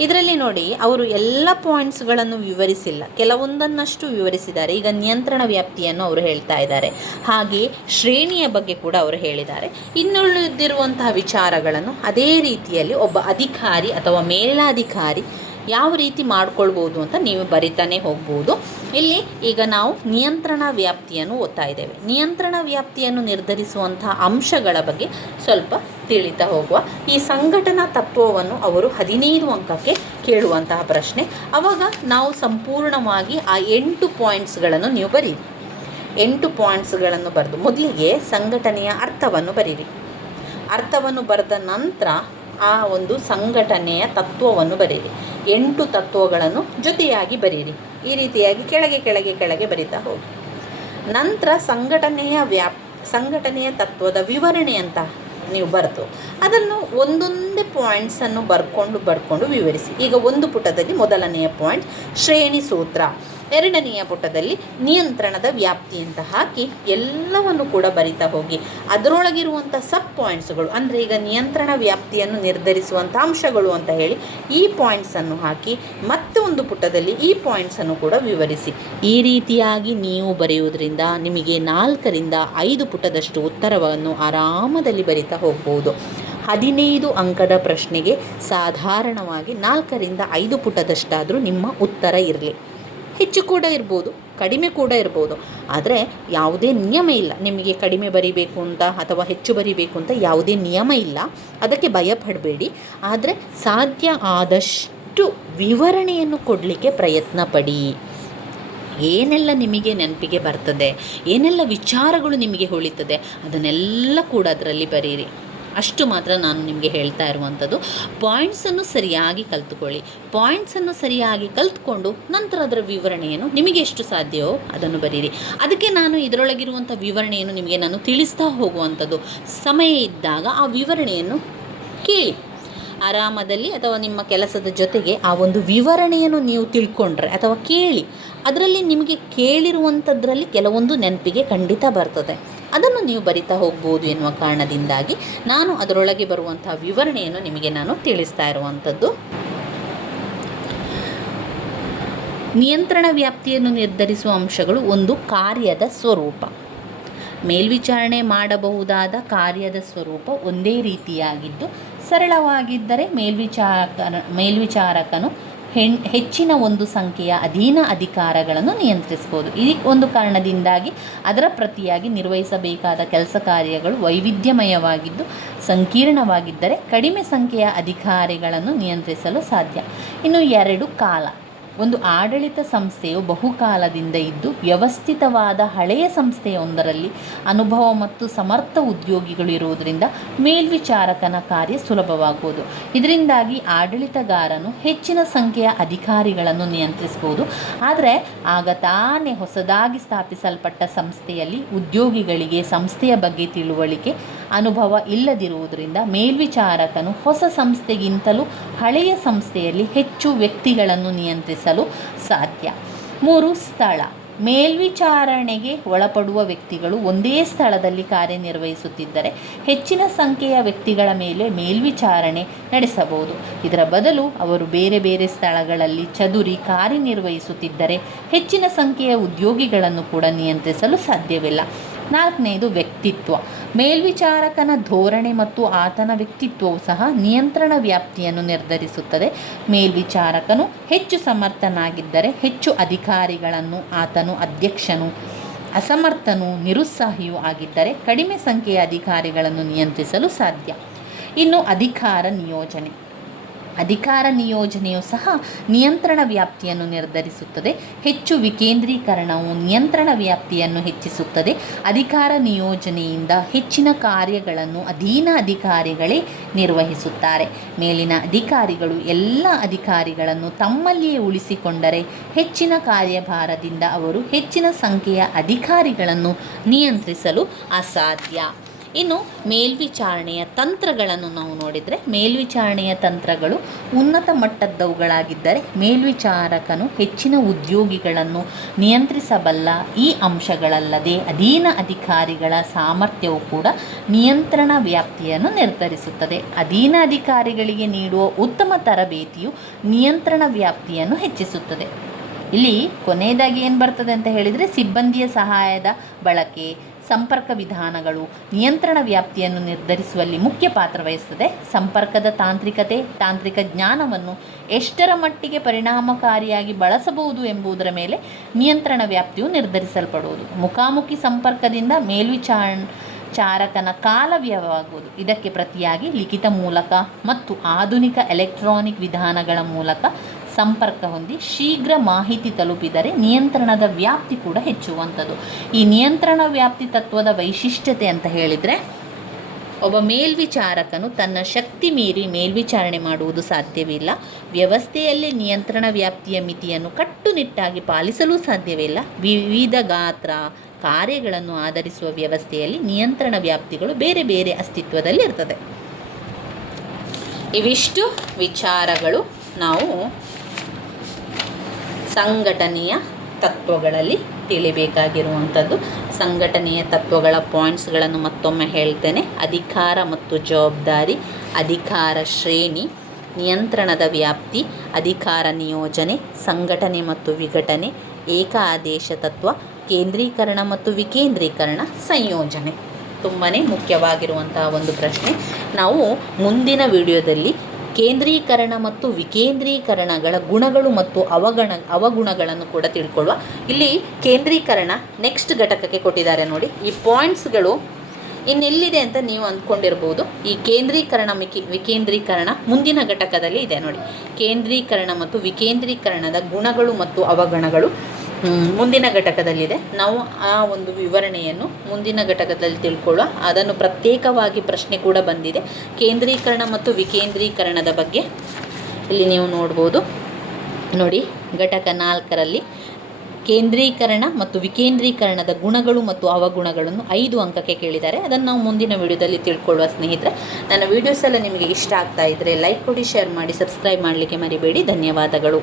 ಇದರಲ್ಲಿ ನೋಡಿ ಅವರು ಎಲ್ಲ ಪಾಯಿಂಟ್ಸ್ಗಳನ್ನು ವಿವರಿಸಿಲ್ಲ, ಕೆಲವೊಂದನ್ನಷ್ಟು ವಿವರಿಸಿದ್ದಾರೆ. ಈಗ ನಿಯಂತ್ರಣ ವ್ಯಾಪ್ತಿಯನ್ನು ಅವರು ಹೇಳ್ತಾ ಇದ್ದಾರೆ, ಹಾಗೆ ಶ್ರೇಣಿಯ ಬಗ್ಗೆ ಕೂಡ ಅವರು ಹೇಳಿದ್ದಾರೆ. ಇನ್ನುಳಿದಿರುವಂತಹ ವಿಚಾರಗಳನ್ನು ಅದೇ ರೀತಿಯಲ್ಲಿ ಒಬ್ಬ ಅಧಿಕಾರಿ ಅಥವಾ ಮೇಲಾಧಿಕಾರಿ ಯಾವ ರೀತಿ ಮಾಡ್ಕೊಳ್ಬೋದು ಅಂತ ನೀವು ಬರಿತಾನೆ ಹೋಗ್ಬೋದು. ಇಲ್ಲಿ ಈಗ ನಾವು ನಿಯಂತ್ರಣ ವ್ಯಾಪ್ತಿಯನ್ನು ಓದ್ತಾ ಇದ್ದೇವೆ. ನಿಯಂತ್ರಣ ವ್ಯಾಪ್ತಿಯನ್ನು ನಿರ್ಧರಿಸುವಂತಹ ಅಂಶಗಳ ಬಗ್ಗೆ ಸ್ವಲ್ಪ ತಿಳಿತಾ ಹೋಗುವ. ಈ ಸಂಘಟನಾ ತತ್ವವನ್ನು ಅವರು 15 ಅಂಕಕ್ಕೆ ಕೇಳುವಂತಹ ಪ್ರಶ್ನೆ. ಆವಾಗ ನಾವು ಸಂಪೂರ್ಣವಾಗಿ ಆ 8 ಪಾಯಿಂಟ್ಸ್ಗಳನ್ನು ನೀವು ಬರೀರಿ. 8 ಪಾಯಿಂಟ್ಸ್ಗಳನ್ನು ಬರೆದು ಮೊದಲಿಗೆ ಸಂಘಟನೆಯ ಅರ್ಥವನ್ನು ಬರೀರಿ. ಅರ್ಥವನ್ನು ಬರೆದ ನಂತರ ಆ ಒಂದು ಸಂಘಟನೆಯ ತತ್ವವನ್ನು ಬರೀರಿ. 8 ತತ್ವಗಳನ್ನು ಜೊತೆಯಾಗಿ ಬರೀರಿ. ಈ ರೀತಿಯಾಗಿ ಕೆಳಗೆ ಬರಿತಾ ಹೋಗಿ. ನಂತರ ಸಂಘಟನೆಯ ತತ್ವದ ವಿವರಣೆ ಅಂತ ನೀವು ಬರೆದು ಅದನ್ನು ಒಂದೊಂದೇ ಪಾಯಿಂಟ್ಸನ್ನು ಬರ್ಕೊಂಡು ವಿವರಿಸಿ. ಈಗ ಒಂದು ಪುಟದಲ್ಲಿ ಮೊದಲನೆಯ ಪಾಯಿಂಟ್ ಶ್ರೇಣಿ ಸೂತ್ರ, ಎರಡನೆಯ ಪುಟದಲ್ಲಿ ನಿಯಂತ್ರಣದ ವ್ಯಾಪ್ತಿ ಅಂತ ಹಾಕಿ ಎಲ್ಲವನ್ನು ಕೂಡ ಬರಿತಾ ಹೋಗಿ. ಅದರೊಳಗಿರುವಂಥ ಸಬ್ ಪಾಯಿಂಟ್ಸ್ಗಳು ಅಂದರೆ ಈಗ ನಿಯಂತ್ರಣ ವ್ಯಾಪ್ತಿಯನ್ನು ನಿರ್ಧರಿಸುವಂಥ ಅಂಶಗಳು ಅಂತ ಹೇಳಿ ಈ ಪಾಯಿಂಟ್ಸನ್ನು ಹಾಕಿ ಮತ್ತೆ ಒಂದು ಪುಟದಲ್ಲಿ ಈ ಪಾಯಿಂಟ್ಸನ್ನು ಕೂಡ ವಿವರಿಸಿ. ಈ ರೀತಿಯಾಗಿ ನೀವು ಬರೆಯುವುದರಿಂದ ನಿಮಗೆ 4 ರಿಂದ 5 ಪುಟದಷ್ಟು ಉತ್ತರವನ್ನು ಆರಾಮದಲ್ಲಿ ಬರಿತಾ ಹೋಗ್ಬೋದು. 15 ಅಂಕದ ಪ್ರಶ್ನೆಗೆ ಸಾಧಾರಣವಾಗಿ 4 ರಿಂದ 5 ಪುಟದಷ್ಟಾದರೂ ನಿಮ್ಮ ಉತ್ತರ ಇರಲಿ. ಹೆಚ್ಚು ಕೂಡ ಇರ್ಬೋದು, ಕಡಿಮೆ ಕೂಡ ಇರ್ಬೋದು. ಆದರೆ ಯಾವುದೇ ನಿಯಮ ಇಲ್ಲ, ನಿಮಗೆ ಕಡಿಮೆ ಬರಿಬೇಕು ಅಂತ ಅಥವಾ ಹೆಚ್ಚು ಬರಿಬೇಕು ಅಂತ ಯಾವುದೇ ನಿಯಮ ಇಲ್ಲ. ಅದಕ್ಕೆ ಭಯಪಡಬೇಡಿ. ಆದರೆ ಸಾಧ್ಯ ಆದಷ್ಟು ವಿವರಣೆಯನ್ನು ಕೊಡಲಿಕ್ಕೆ ಪ್ರಯತ್ನ ಪಡಿ. ಏನೆಲ್ಲ ನಿಮಗೆ ನೆನಪಿಗೆ ಬರ್ತದೆ, ಏನೆಲ್ಲ ವಿಚಾರಗಳು ನಿಮಗೆ ಹೊಳಿತದೆ, ಅದನ್ನೆಲ್ಲ ಕೂಡ ಅದರಲ್ಲಿ ಬರೀರಿ. ಅಷ್ಟು ಮಾತ್ರ ನಾನು ನಿಮಗೆ ಹೇಳ್ತಾ ಇರುವಂಥದ್ದು. ಪಾಯಿಂಟ್ಸನ್ನು ಸರಿಯಾಗಿ ಕಲಿತುಕೊಳ್ಳಿ. ಪಾಯಿಂಟ್ಸನ್ನು ಸರಿಯಾಗಿ ಕಲಿತ್ಕೊಂಡು ನಂತರ ಅದರ ವಿವರಣೆಯನ್ನು ನಿಮಗೆ ಎಷ್ಟು ಸಾಧ್ಯವೋ ಅದನ್ನು ಬರೀರಿ. ಅದಕ್ಕೆ ನಾನು ಇದರೊಳಗಿರುವಂಥ ವಿವರಣೆಯನ್ನು ನಿಮಗೆ ನಾನು ತಿಳಿಸ್ತಾ ಹೋಗುವಂಥದ್ದು. ಸಮಯ ಇದ್ದಾಗ ಆ ವಿವರಣೆಯನ್ನು ಕೇಳಿ. ಆರಾಮದಲ್ಲಿ ಅಥವಾ ನಿಮ್ಮ ಕೆಲಸದ ಜೊತೆಗೆ ಆ ಒಂದು ವಿವರಣೆಯನ್ನು ನೀವು ತಿಳ್ಕೊಂಡ್ರೆ ಅಥವಾ ಕೇಳಿ, ಅದರಲ್ಲಿ ನಿಮಗೆ ಕೇಳಿರುವಂಥದ್ರಲ್ಲಿ ಕೆಲವೊಂದು ನೆನಪಿಗೆ ಖಂಡಿತ ಬರ್ತದೆ. ಅದನ್ನು ನೀವು ಬರಿತಾ ಹೋಗ್ಬೋದು ಎನ್ನುವ ಕಾರಣದಿಂದಾಗಿ ನಾನು ಅದರೊಳಗೆ ಬರುವಂಥ ವಿವರಣೆಯನ್ನು ನಿಮಗೆ ನಾನು ತಿಳಿಸ್ತಾ ಇರುವಂಥದ್ದು. ನಿಯಂತ್ರಣ ವ್ಯಾಪ್ತಿಯನ್ನು ನಿರ್ಧರಿಸುವ ಅಂಶಗಳು. ಒಂದು, ಕಾರ್ಯದ ಸ್ವರೂಪ. ಮೇಲ್ವಿಚಾರಣೆ ಮಾಡಬಹುದಾದ ಕಾರ್ಯದ ಸ್ವರೂಪ ಒಂದೇ ರೀತಿಯಾಗಿದ್ದು ಸರಳವಾಗಿದ್ದರೆ ಮೇಲ್ವಿಚಾರಕನು ಹೆಚ್ಚಿನ ಒಂದು ಸಂಖ್ಯೆಯ ಅಧೀನ ಅಧಿಕಾರಗಳನ್ನು ನಿಯಂತ್ರಿಸಬಹುದು. ಈ ಒಂದು ಕಾರಣದಿಂದಾಗಿ ಅದರ ಪ್ರತಿಯಾಗಿ ನಿರ್ವಹಿಸಬೇಕಾದ ಕೆಲಸ ಕಾರ್ಯಗಳು ವೈವಿಧ್ಯಮಯವಾಗಿದ್ದು ಸಂಕೀರ್ಣವಾಗಿದ್ದರೆ ಕಡಿಮೆ ಸಂಖ್ಯೆಯ ಅಧಿಕಾರಿಗಳನ್ನು ನಿಯಂತ್ರಿಸಲು ಸಾಧ್ಯ. ಇನ್ನು 2, ಕಾಲ. ಒಂದು ಆಡಳಿತ ಸಂಸ್ಥೆಯು ಬಹುಕಾಲದಿಂದ ಇದ್ದು ವ್ಯವಸ್ಥಿತವಾದ ಹಳೆಯ ಸಂಸ್ಥೆಯೊಂದರಲ್ಲಿ ಅನುಭವ ಮತ್ತು ಸಮರ್ಥ ಉದ್ಯೋಗಿಗಳು ಇರುವುದರಿಂದ ಮೇಲ್ವಿಚಾರಕನ ಕಾರ್ಯ ಸುಲಭವಾಗುವುದು. ಇದರಿಂದಾಗಿ ಆಡಳಿತಗಾರನು ಹೆಚ್ಚಿನ ಸಂಖ್ಯೆಯ ಅಧಿಕಾರಿಗಳನ್ನು ನಿಯಂತ್ರಿಸಬಹುದು. ಆದರೆ ಆಗ ತಾನೇ ಹೊಸದಾಗಿ ಸ್ಥಾಪಿಸಲ್ಪಟ್ಟ ಸಂಸ್ಥೆಯಲ್ಲಿ ಉದ್ಯೋಗಿಗಳಿಗೆ ಸಂಸ್ಥೆಯ ಬಗ್ಗೆ ತಿಳುವಳಿಕೆ ಅನುಭವ ಇಲ್ಲದಿರುವುದರಿಂದ ಮೇಲ್ವಿಚಾರಕನು ಹೊಸ ಸಂಸ್ಥೆಗಿಂತಲೂ ಹಳೆಯ ಸಂಸ್ಥೆಯಲ್ಲಿ ಹೆಚ್ಚು ವ್ಯಕ್ತಿಗಳನ್ನು ನಿಯಂತ್ರಿಸಲು ಸಾಧ್ಯ. 3, ಸ್ಥಳ. ಮೇಲ್ವಿಚಾರಣೆಗೆ ಒಳಪಡುವ ವ್ಯಕ್ತಿಗಳು ಒಂದೇ ಸ್ಥಳದಲ್ಲಿ ಕಾರ್ಯನಿರ್ವಹಿಸುತ್ತಿದ್ದರೆ ಹೆಚ್ಚಿನ ಸಂಖ್ಯೆಯ ವ್ಯಕ್ತಿಗಳ ಮೇಲೆ ಮೇಲ್ವಿಚಾರಣೆ ನಡೆಸಬಹುದು. ಇದರ ಬದಲು ಅವರು ಬೇರೆ ಬೇರೆ ಸ್ಥಳಗಳಲ್ಲಿ ಚದುರಿ ಕಾರ್ಯನಿರ್ವಹಿಸುತ್ತಿದ್ದರೆ ಹೆಚ್ಚಿನ ಸಂಖ್ಯೆಯ ಉದ್ಯೋಗಿಗಳನ್ನು ಕೂಡ ನಿಯಂತ್ರಿಸಲು ಸಾಧ್ಯವಿಲ್ಲ. 4ನೇದು, ವ್ಯಕ್ತಿತ್ವ. ಮೇಲ್ವಿಚಾರಕನ ಧೋರಣೆ ಮತ್ತು ಆತನ ವ್ಯಕ್ತಿತ್ವವು ಸಹ ನಿಯಂತ್ರಣ ವ್ಯಾಪ್ತಿಯನ್ನು ನಿರ್ಧರಿಸುತ್ತದೆ. ಮೇಲ್ವಿಚಾರಕನು ಹೆಚ್ಚು ಸಮರ್ಥನಾಗಿದ್ದರೆ ಹೆಚ್ಚು ಅಧಿಕಾರಿಗಳನ್ನು ಆತನು ಅಧ್ಯಕ್ಷನು, ಅಸಮರ್ಥನೂ ನಿರುತ್ಸಾಹಿಯೂ ಆಗಿದ್ದರೆ ಕಡಿಮೆ ಸಂಖ್ಯೆಯ ಅಧಿಕಾರಿಗಳನ್ನು ನಿಯಂತ್ರಿಸಲು ಸಾಧ್ಯ. ಇನ್ನು ಅಧಿಕಾರ ನಿಯೋಜನೆ. ಅಧಿಕಾರ ನಿಯೋಜನೆಯು ಸಹ ನಿಯಂತ್ರಣ ವ್ಯಾಪ್ತಿಯನ್ನು ನಿರ್ಧರಿಸುತ್ತದೆ. ಹೆಚ್ಚು ವಿಕೇಂದ್ರೀಕರಣವು ನಿಯಂತ್ರಣ ವ್ಯಾಪ್ತಿಯನ್ನು ಹೆಚ್ಚಿಸುತ್ತದೆ. ಅಧಿಕಾರ ನಿಯೋಜನೆಯಿಂದ ಹೆಚ್ಚಿನ ಕಾರ್ಯಗಳನ್ನು ಅಧೀನ ಅಧಿಕಾರಿಗಳೇ ನಿರ್ವಹಿಸುತ್ತಾರೆ. ಮೇಲಿನ ಅಧಿಕಾರಿಗಳು ಎಲ್ಲ ಅಧಿಕಾರಿಗಳನ್ನು ತಮ್ಮಲ್ಲಿಯೇ ಉಳಿಸಿಕೊಂಡರೆ ಹೆಚ್ಚಿನ ಕಾರ್ಯಭಾರದಿಂದ ಅವರು ಹೆಚ್ಚಿನ ಸಂಖ್ಯೆಯ ಅಧಿಕಾರಿಗಳನ್ನು ನಿಯಂತ್ರಿಸಲು ಅಸಾಧ್ಯ. ಇನ್ನು ಮೇಲ್ವಿಚಾರಣೆಯ ತಂತ್ರಗಳನ್ನು ನಾವು ನೋಡಿದರೆ, ಮೇಲ್ವಿಚಾರಣೆಯ ತಂತ್ರಗಳು ಉನ್ನತ ಮಟ್ಟದವುಗಳಾಗಿದ್ದರೆ ಮೇಲ್ವಿಚಾರಕನು ಹೆಚ್ಚಿನ ಉದ್ಯೋಗಿಗಳನ್ನು ನಿಯಂತ್ರಿಸಬಲ್ಲ. ಈ ಅಂಶಗಳಲ್ಲದೆ ಅಧೀನ ಅಧಿಕಾರಿಗಳ ಸಾಮರ್ಥ್ಯವು ಕೂಡ ನಿಯಂತ್ರಣ ವ್ಯಾಪ್ತಿಯನ್ನು ನಿರ್ಧರಿಸುತ್ತದೆ. ಅಧೀನ ಅಧಿಕಾರಿಗಳಿಗೆ ನೀಡುವ ಉತ್ತಮ ತರಬೇತಿಯು ನಿಯಂತ್ರಣ ವ್ಯಾಪ್ತಿಯನ್ನು ಹೆಚ್ಚಿಸುತ್ತದೆ. ಇಲ್ಲಿ ಕೊನೆಯದಾಗಿ ಏನು ಬರ್ತದೆ ಅಂತ ಹೇಳಿದರೆ, ಸಿಬ್ಬಂದಿಯ ಸಹಾಯದ ಬಳಕೆ, ಸಂಪರ್ಕ ವಿಧಾನಗಳು ನಿಯಂತ್ರಣ ವ್ಯಾಪ್ತಿಯನ್ನು ನಿರ್ಧರಿಸುವಲ್ಲಿ ಮುಖ್ಯ ಪಾತ್ರ ವಹಿಸುತ್ತದೆ. ಸಂಪರ್ಕದ ತಾಂತ್ರಿಕ ಜ್ಞಾನವನ್ನು ಎಷ್ಟರ ಮಟ್ಟಿಗೆ ಪರಿಣಾಮಕಾರಿಯಾಗಿ ಬಳಸಬಹುದು ಎಂಬುದರ ಮೇಲೆ ನಿಯಂತ್ರಣ ವ್ಯಾಪ್ತಿಯು ನಿರ್ಧರಿಸಲ್ಪಡುವುದು. ಮುಖಾಮುಖಿ ಸಂಪರ್ಕದಿಂದ ಮೇಲ್ವಿಚಾರಕನ ಕಾಲ ವ್ಯಯವಾಗುವುದು. ಇದಕ್ಕೆ ಪ್ರತಿಯಾಗಿ ಲಿಖಿತ ಮೂಲಕ ಮತ್ತು ಆಧುನಿಕ ಎಲೆಕ್ಟ್ರಾನಿಕ್ ವಿಧಾನಗಳ ಮೂಲಕ ಸಂಪರ್ಕ ಹೊಂದಿ ಶೀಘ್ರ ಮಾಹಿತಿ ತಲುಪಿದರೆ ನಿಯಂತ್ರಣದ ವ್ಯಾಪ್ತಿ ಕೂಡ ಹೆಚ್ಚುವಂಥದ್ದು. ಈ ನಿಯಂತ್ರಣ ವ್ಯಾಪ್ತಿ ತತ್ವದ ವೈಶಿಷ್ಟ್ಯತೆ ಅಂತ ಹೇಳಿದರೆ, ಒಬ್ಬ ಮೇಲ್ವಿಚಾರಕನು ತನ್ನ ಶಕ್ತಿ ಮೀರಿ ಮೇಲ್ವಿಚಾರಣೆ ಮಾಡುವುದು ಸಾಧ್ಯವಿಲ್ಲ. ವ್ಯವಸ್ಥೆಯಲ್ಲಿ ನಿಯಂತ್ರಣ ವ್ಯಾಪ್ತಿಯ ಮಿತಿಯನ್ನು ಕಟ್ಟುನಿಟ್ಟಾಗಿ ಪಾಲಿಸಲು ಸಾಧ್ಯವಿಲ್ಲ. ವಿವಿಧ ಗಾತ್ರ ಕಾರ್ಯಗಳನ್ನು ಆಧರಿಸುವ ವ್ಯವಸ್ಥೆಯಲ್ಲಿ ನಿಯಂತ್ರಣ ವ್ಯಾಪ್ತಿಗಳು ಬೇರೆ ಬೇರೆ ಅಸ್ತಿತ್ವದಲ್ಲಿ ಇರ್ತದೆ. ಇವಿಷ್ಟು ವಿಚಾರಗಳು ನಾವು ಸಂಘಟನೆಯ ತತ್ವಗಳಲ್ಲಿ ತಿಳಿಬೇಕಾಗಿರುವಂಥದ್ದು. ಸಂಘಟನೆಯ ತತ್ವಗಳ ಪಾಯಿಂಟ್ಸ್ಗಳನ್ನು ಮತ್ತೊಮ್ಮೆ ಹೇಳ್ತೇನೆ. ಅಧಿಕಾರ ಮತ್ತು ಜವಾಬ್ದಾರಿ, ಅಧಿಕಾರ ಶ್ರೇಣಿ, ನಿಯಂತ್ರಣದ ವ್ಯಾಪ್ತಿ, ಅಧಿಕಾರ ನಿಯೋಜನೆ, ಸಂಘಟನೆ ಮತ್ತು ವಿಘಟನೆ, ಏಕ ಆದೇಶ ತತ್ವ, ಕೇಂದ್ರೀಕರಣ ಮತ್ತು ವಿಕೇಂದ್ರೀಕರಣ, ಸಂಯೋಜನೆ. ತುಂಬಾ ಮುಖ್ಯವಾಗಿರುವಂತಹ ಒಂದು ಪ್ರಶ್ನೆ. ನಾವು ಮುಂದಿನ ವಿಡಿಯೋದಲ್ಲಿ ಕೇಂದ್ರೀಕರಣ ಮತ್ತು ವಿಕೇಂದ್ರೀಕರಣಗಳ ಗುಣಗಳು ಮತ್ತು ಅವಗುಣಗಳನ್ನು ಕೂಡ ತಿಳ್ಕೊಳ್ಳುವ. ಇಲ್ಲಿ ಕೇಂದ್ರೀಕರಣ ನೆಕ್ಸ್ಟ್ ಘಟಕಕ್ಕೆ ಕೊಟ್ಟಿದ್ದಾರೆ ನೋಡಿ. ಈ ಪಾಯಿಂಟ್ಸ್ಗಳು ಇನ್ನೆಲ್ಲಿದೆ ಅಂತ ನೀವು ಅಂದ್ಕೊಂಡಿರ್ಬೋದು. ಈ ಕೇಂದ್ರೀಕರಣ ವಿಕೇಂದ್ರೀಕರಣ ಮುಂದಿನ ಘಟಕದಲ್ಲಿ ಇದೆ ನೋಡಿ. ಕೇಂದ್ರೀಕರಣ ಮತ್ತು ವಿಕೇಂದ್ರೀಕರಣದ ಗುಣಗಳು ಮತ್ತು ಅವಗುಣಗಳು ಮುಂದಿನ ಘಟಕದಲ್ಲಿದೆ. ನಾವು ಆ ಒಂದು ವಿವರಣೆಯನ್ನು ಮುಂದಿನ ಘಟಕದಲ್ಲಿ ತಿಳ್ಕೊಳ್ಳುವ. ಅದನ್ನು ಪ್ರತ್ಯೇಕವಾಗಿ ಪ್ರಶ್ನೆ ಕೂಡ ಬಂದಿದೆ. ಕೇಂದ್ರೀಕರಣ ಮತ್ತು ವಿಕೇಂದ್ರೀಕರಣದ ಬಗ್ಗೆ ಇಲ್ಲಿ ನೀವು ನೋಡ್ಬೋದು ನೋಡಿ. ಘಟಕ 4ರಲ್ಲಿ ಕೇಂದ್ರೀಕರಣ ಮತ್ತು ವಿಕೇಂದ್ರೀಕರಣದ ಗುಣಗಳು ಮತ್ತು ಅವಗುಣಗಳನ್ನು 5 ಅಂಕಕ್ಕೆ ಕೇಳಿದ್ದಾರೆ. ಅದನ್ನು ನಾವು ಮುಂದಿನ ವಿಡಿಯೋದಲ್ಲಿ ತಿಳ್ಕೊಳ್ಳುವ ಸ್ನೇಹಿತರೆ. ನನ್ನ ವೀಡಿಯೋಸ್ ಎಲ್ಲ ನಿಮಗೆ ಇಷ್ಟ ಆಗ್ತಾ ಇದ್ದರೆ ಲೈಕ್ ಕೊಡಿ, ಶೇರ್ ಮಾಡಿ, ಸಬ್ಸ್ಕ್ರೈಬ್ ಮಾಡಲಿಕ್ಕೆ ಮರಿಬೇಡಿ. ಧನ್ಯವಾದಗಳು.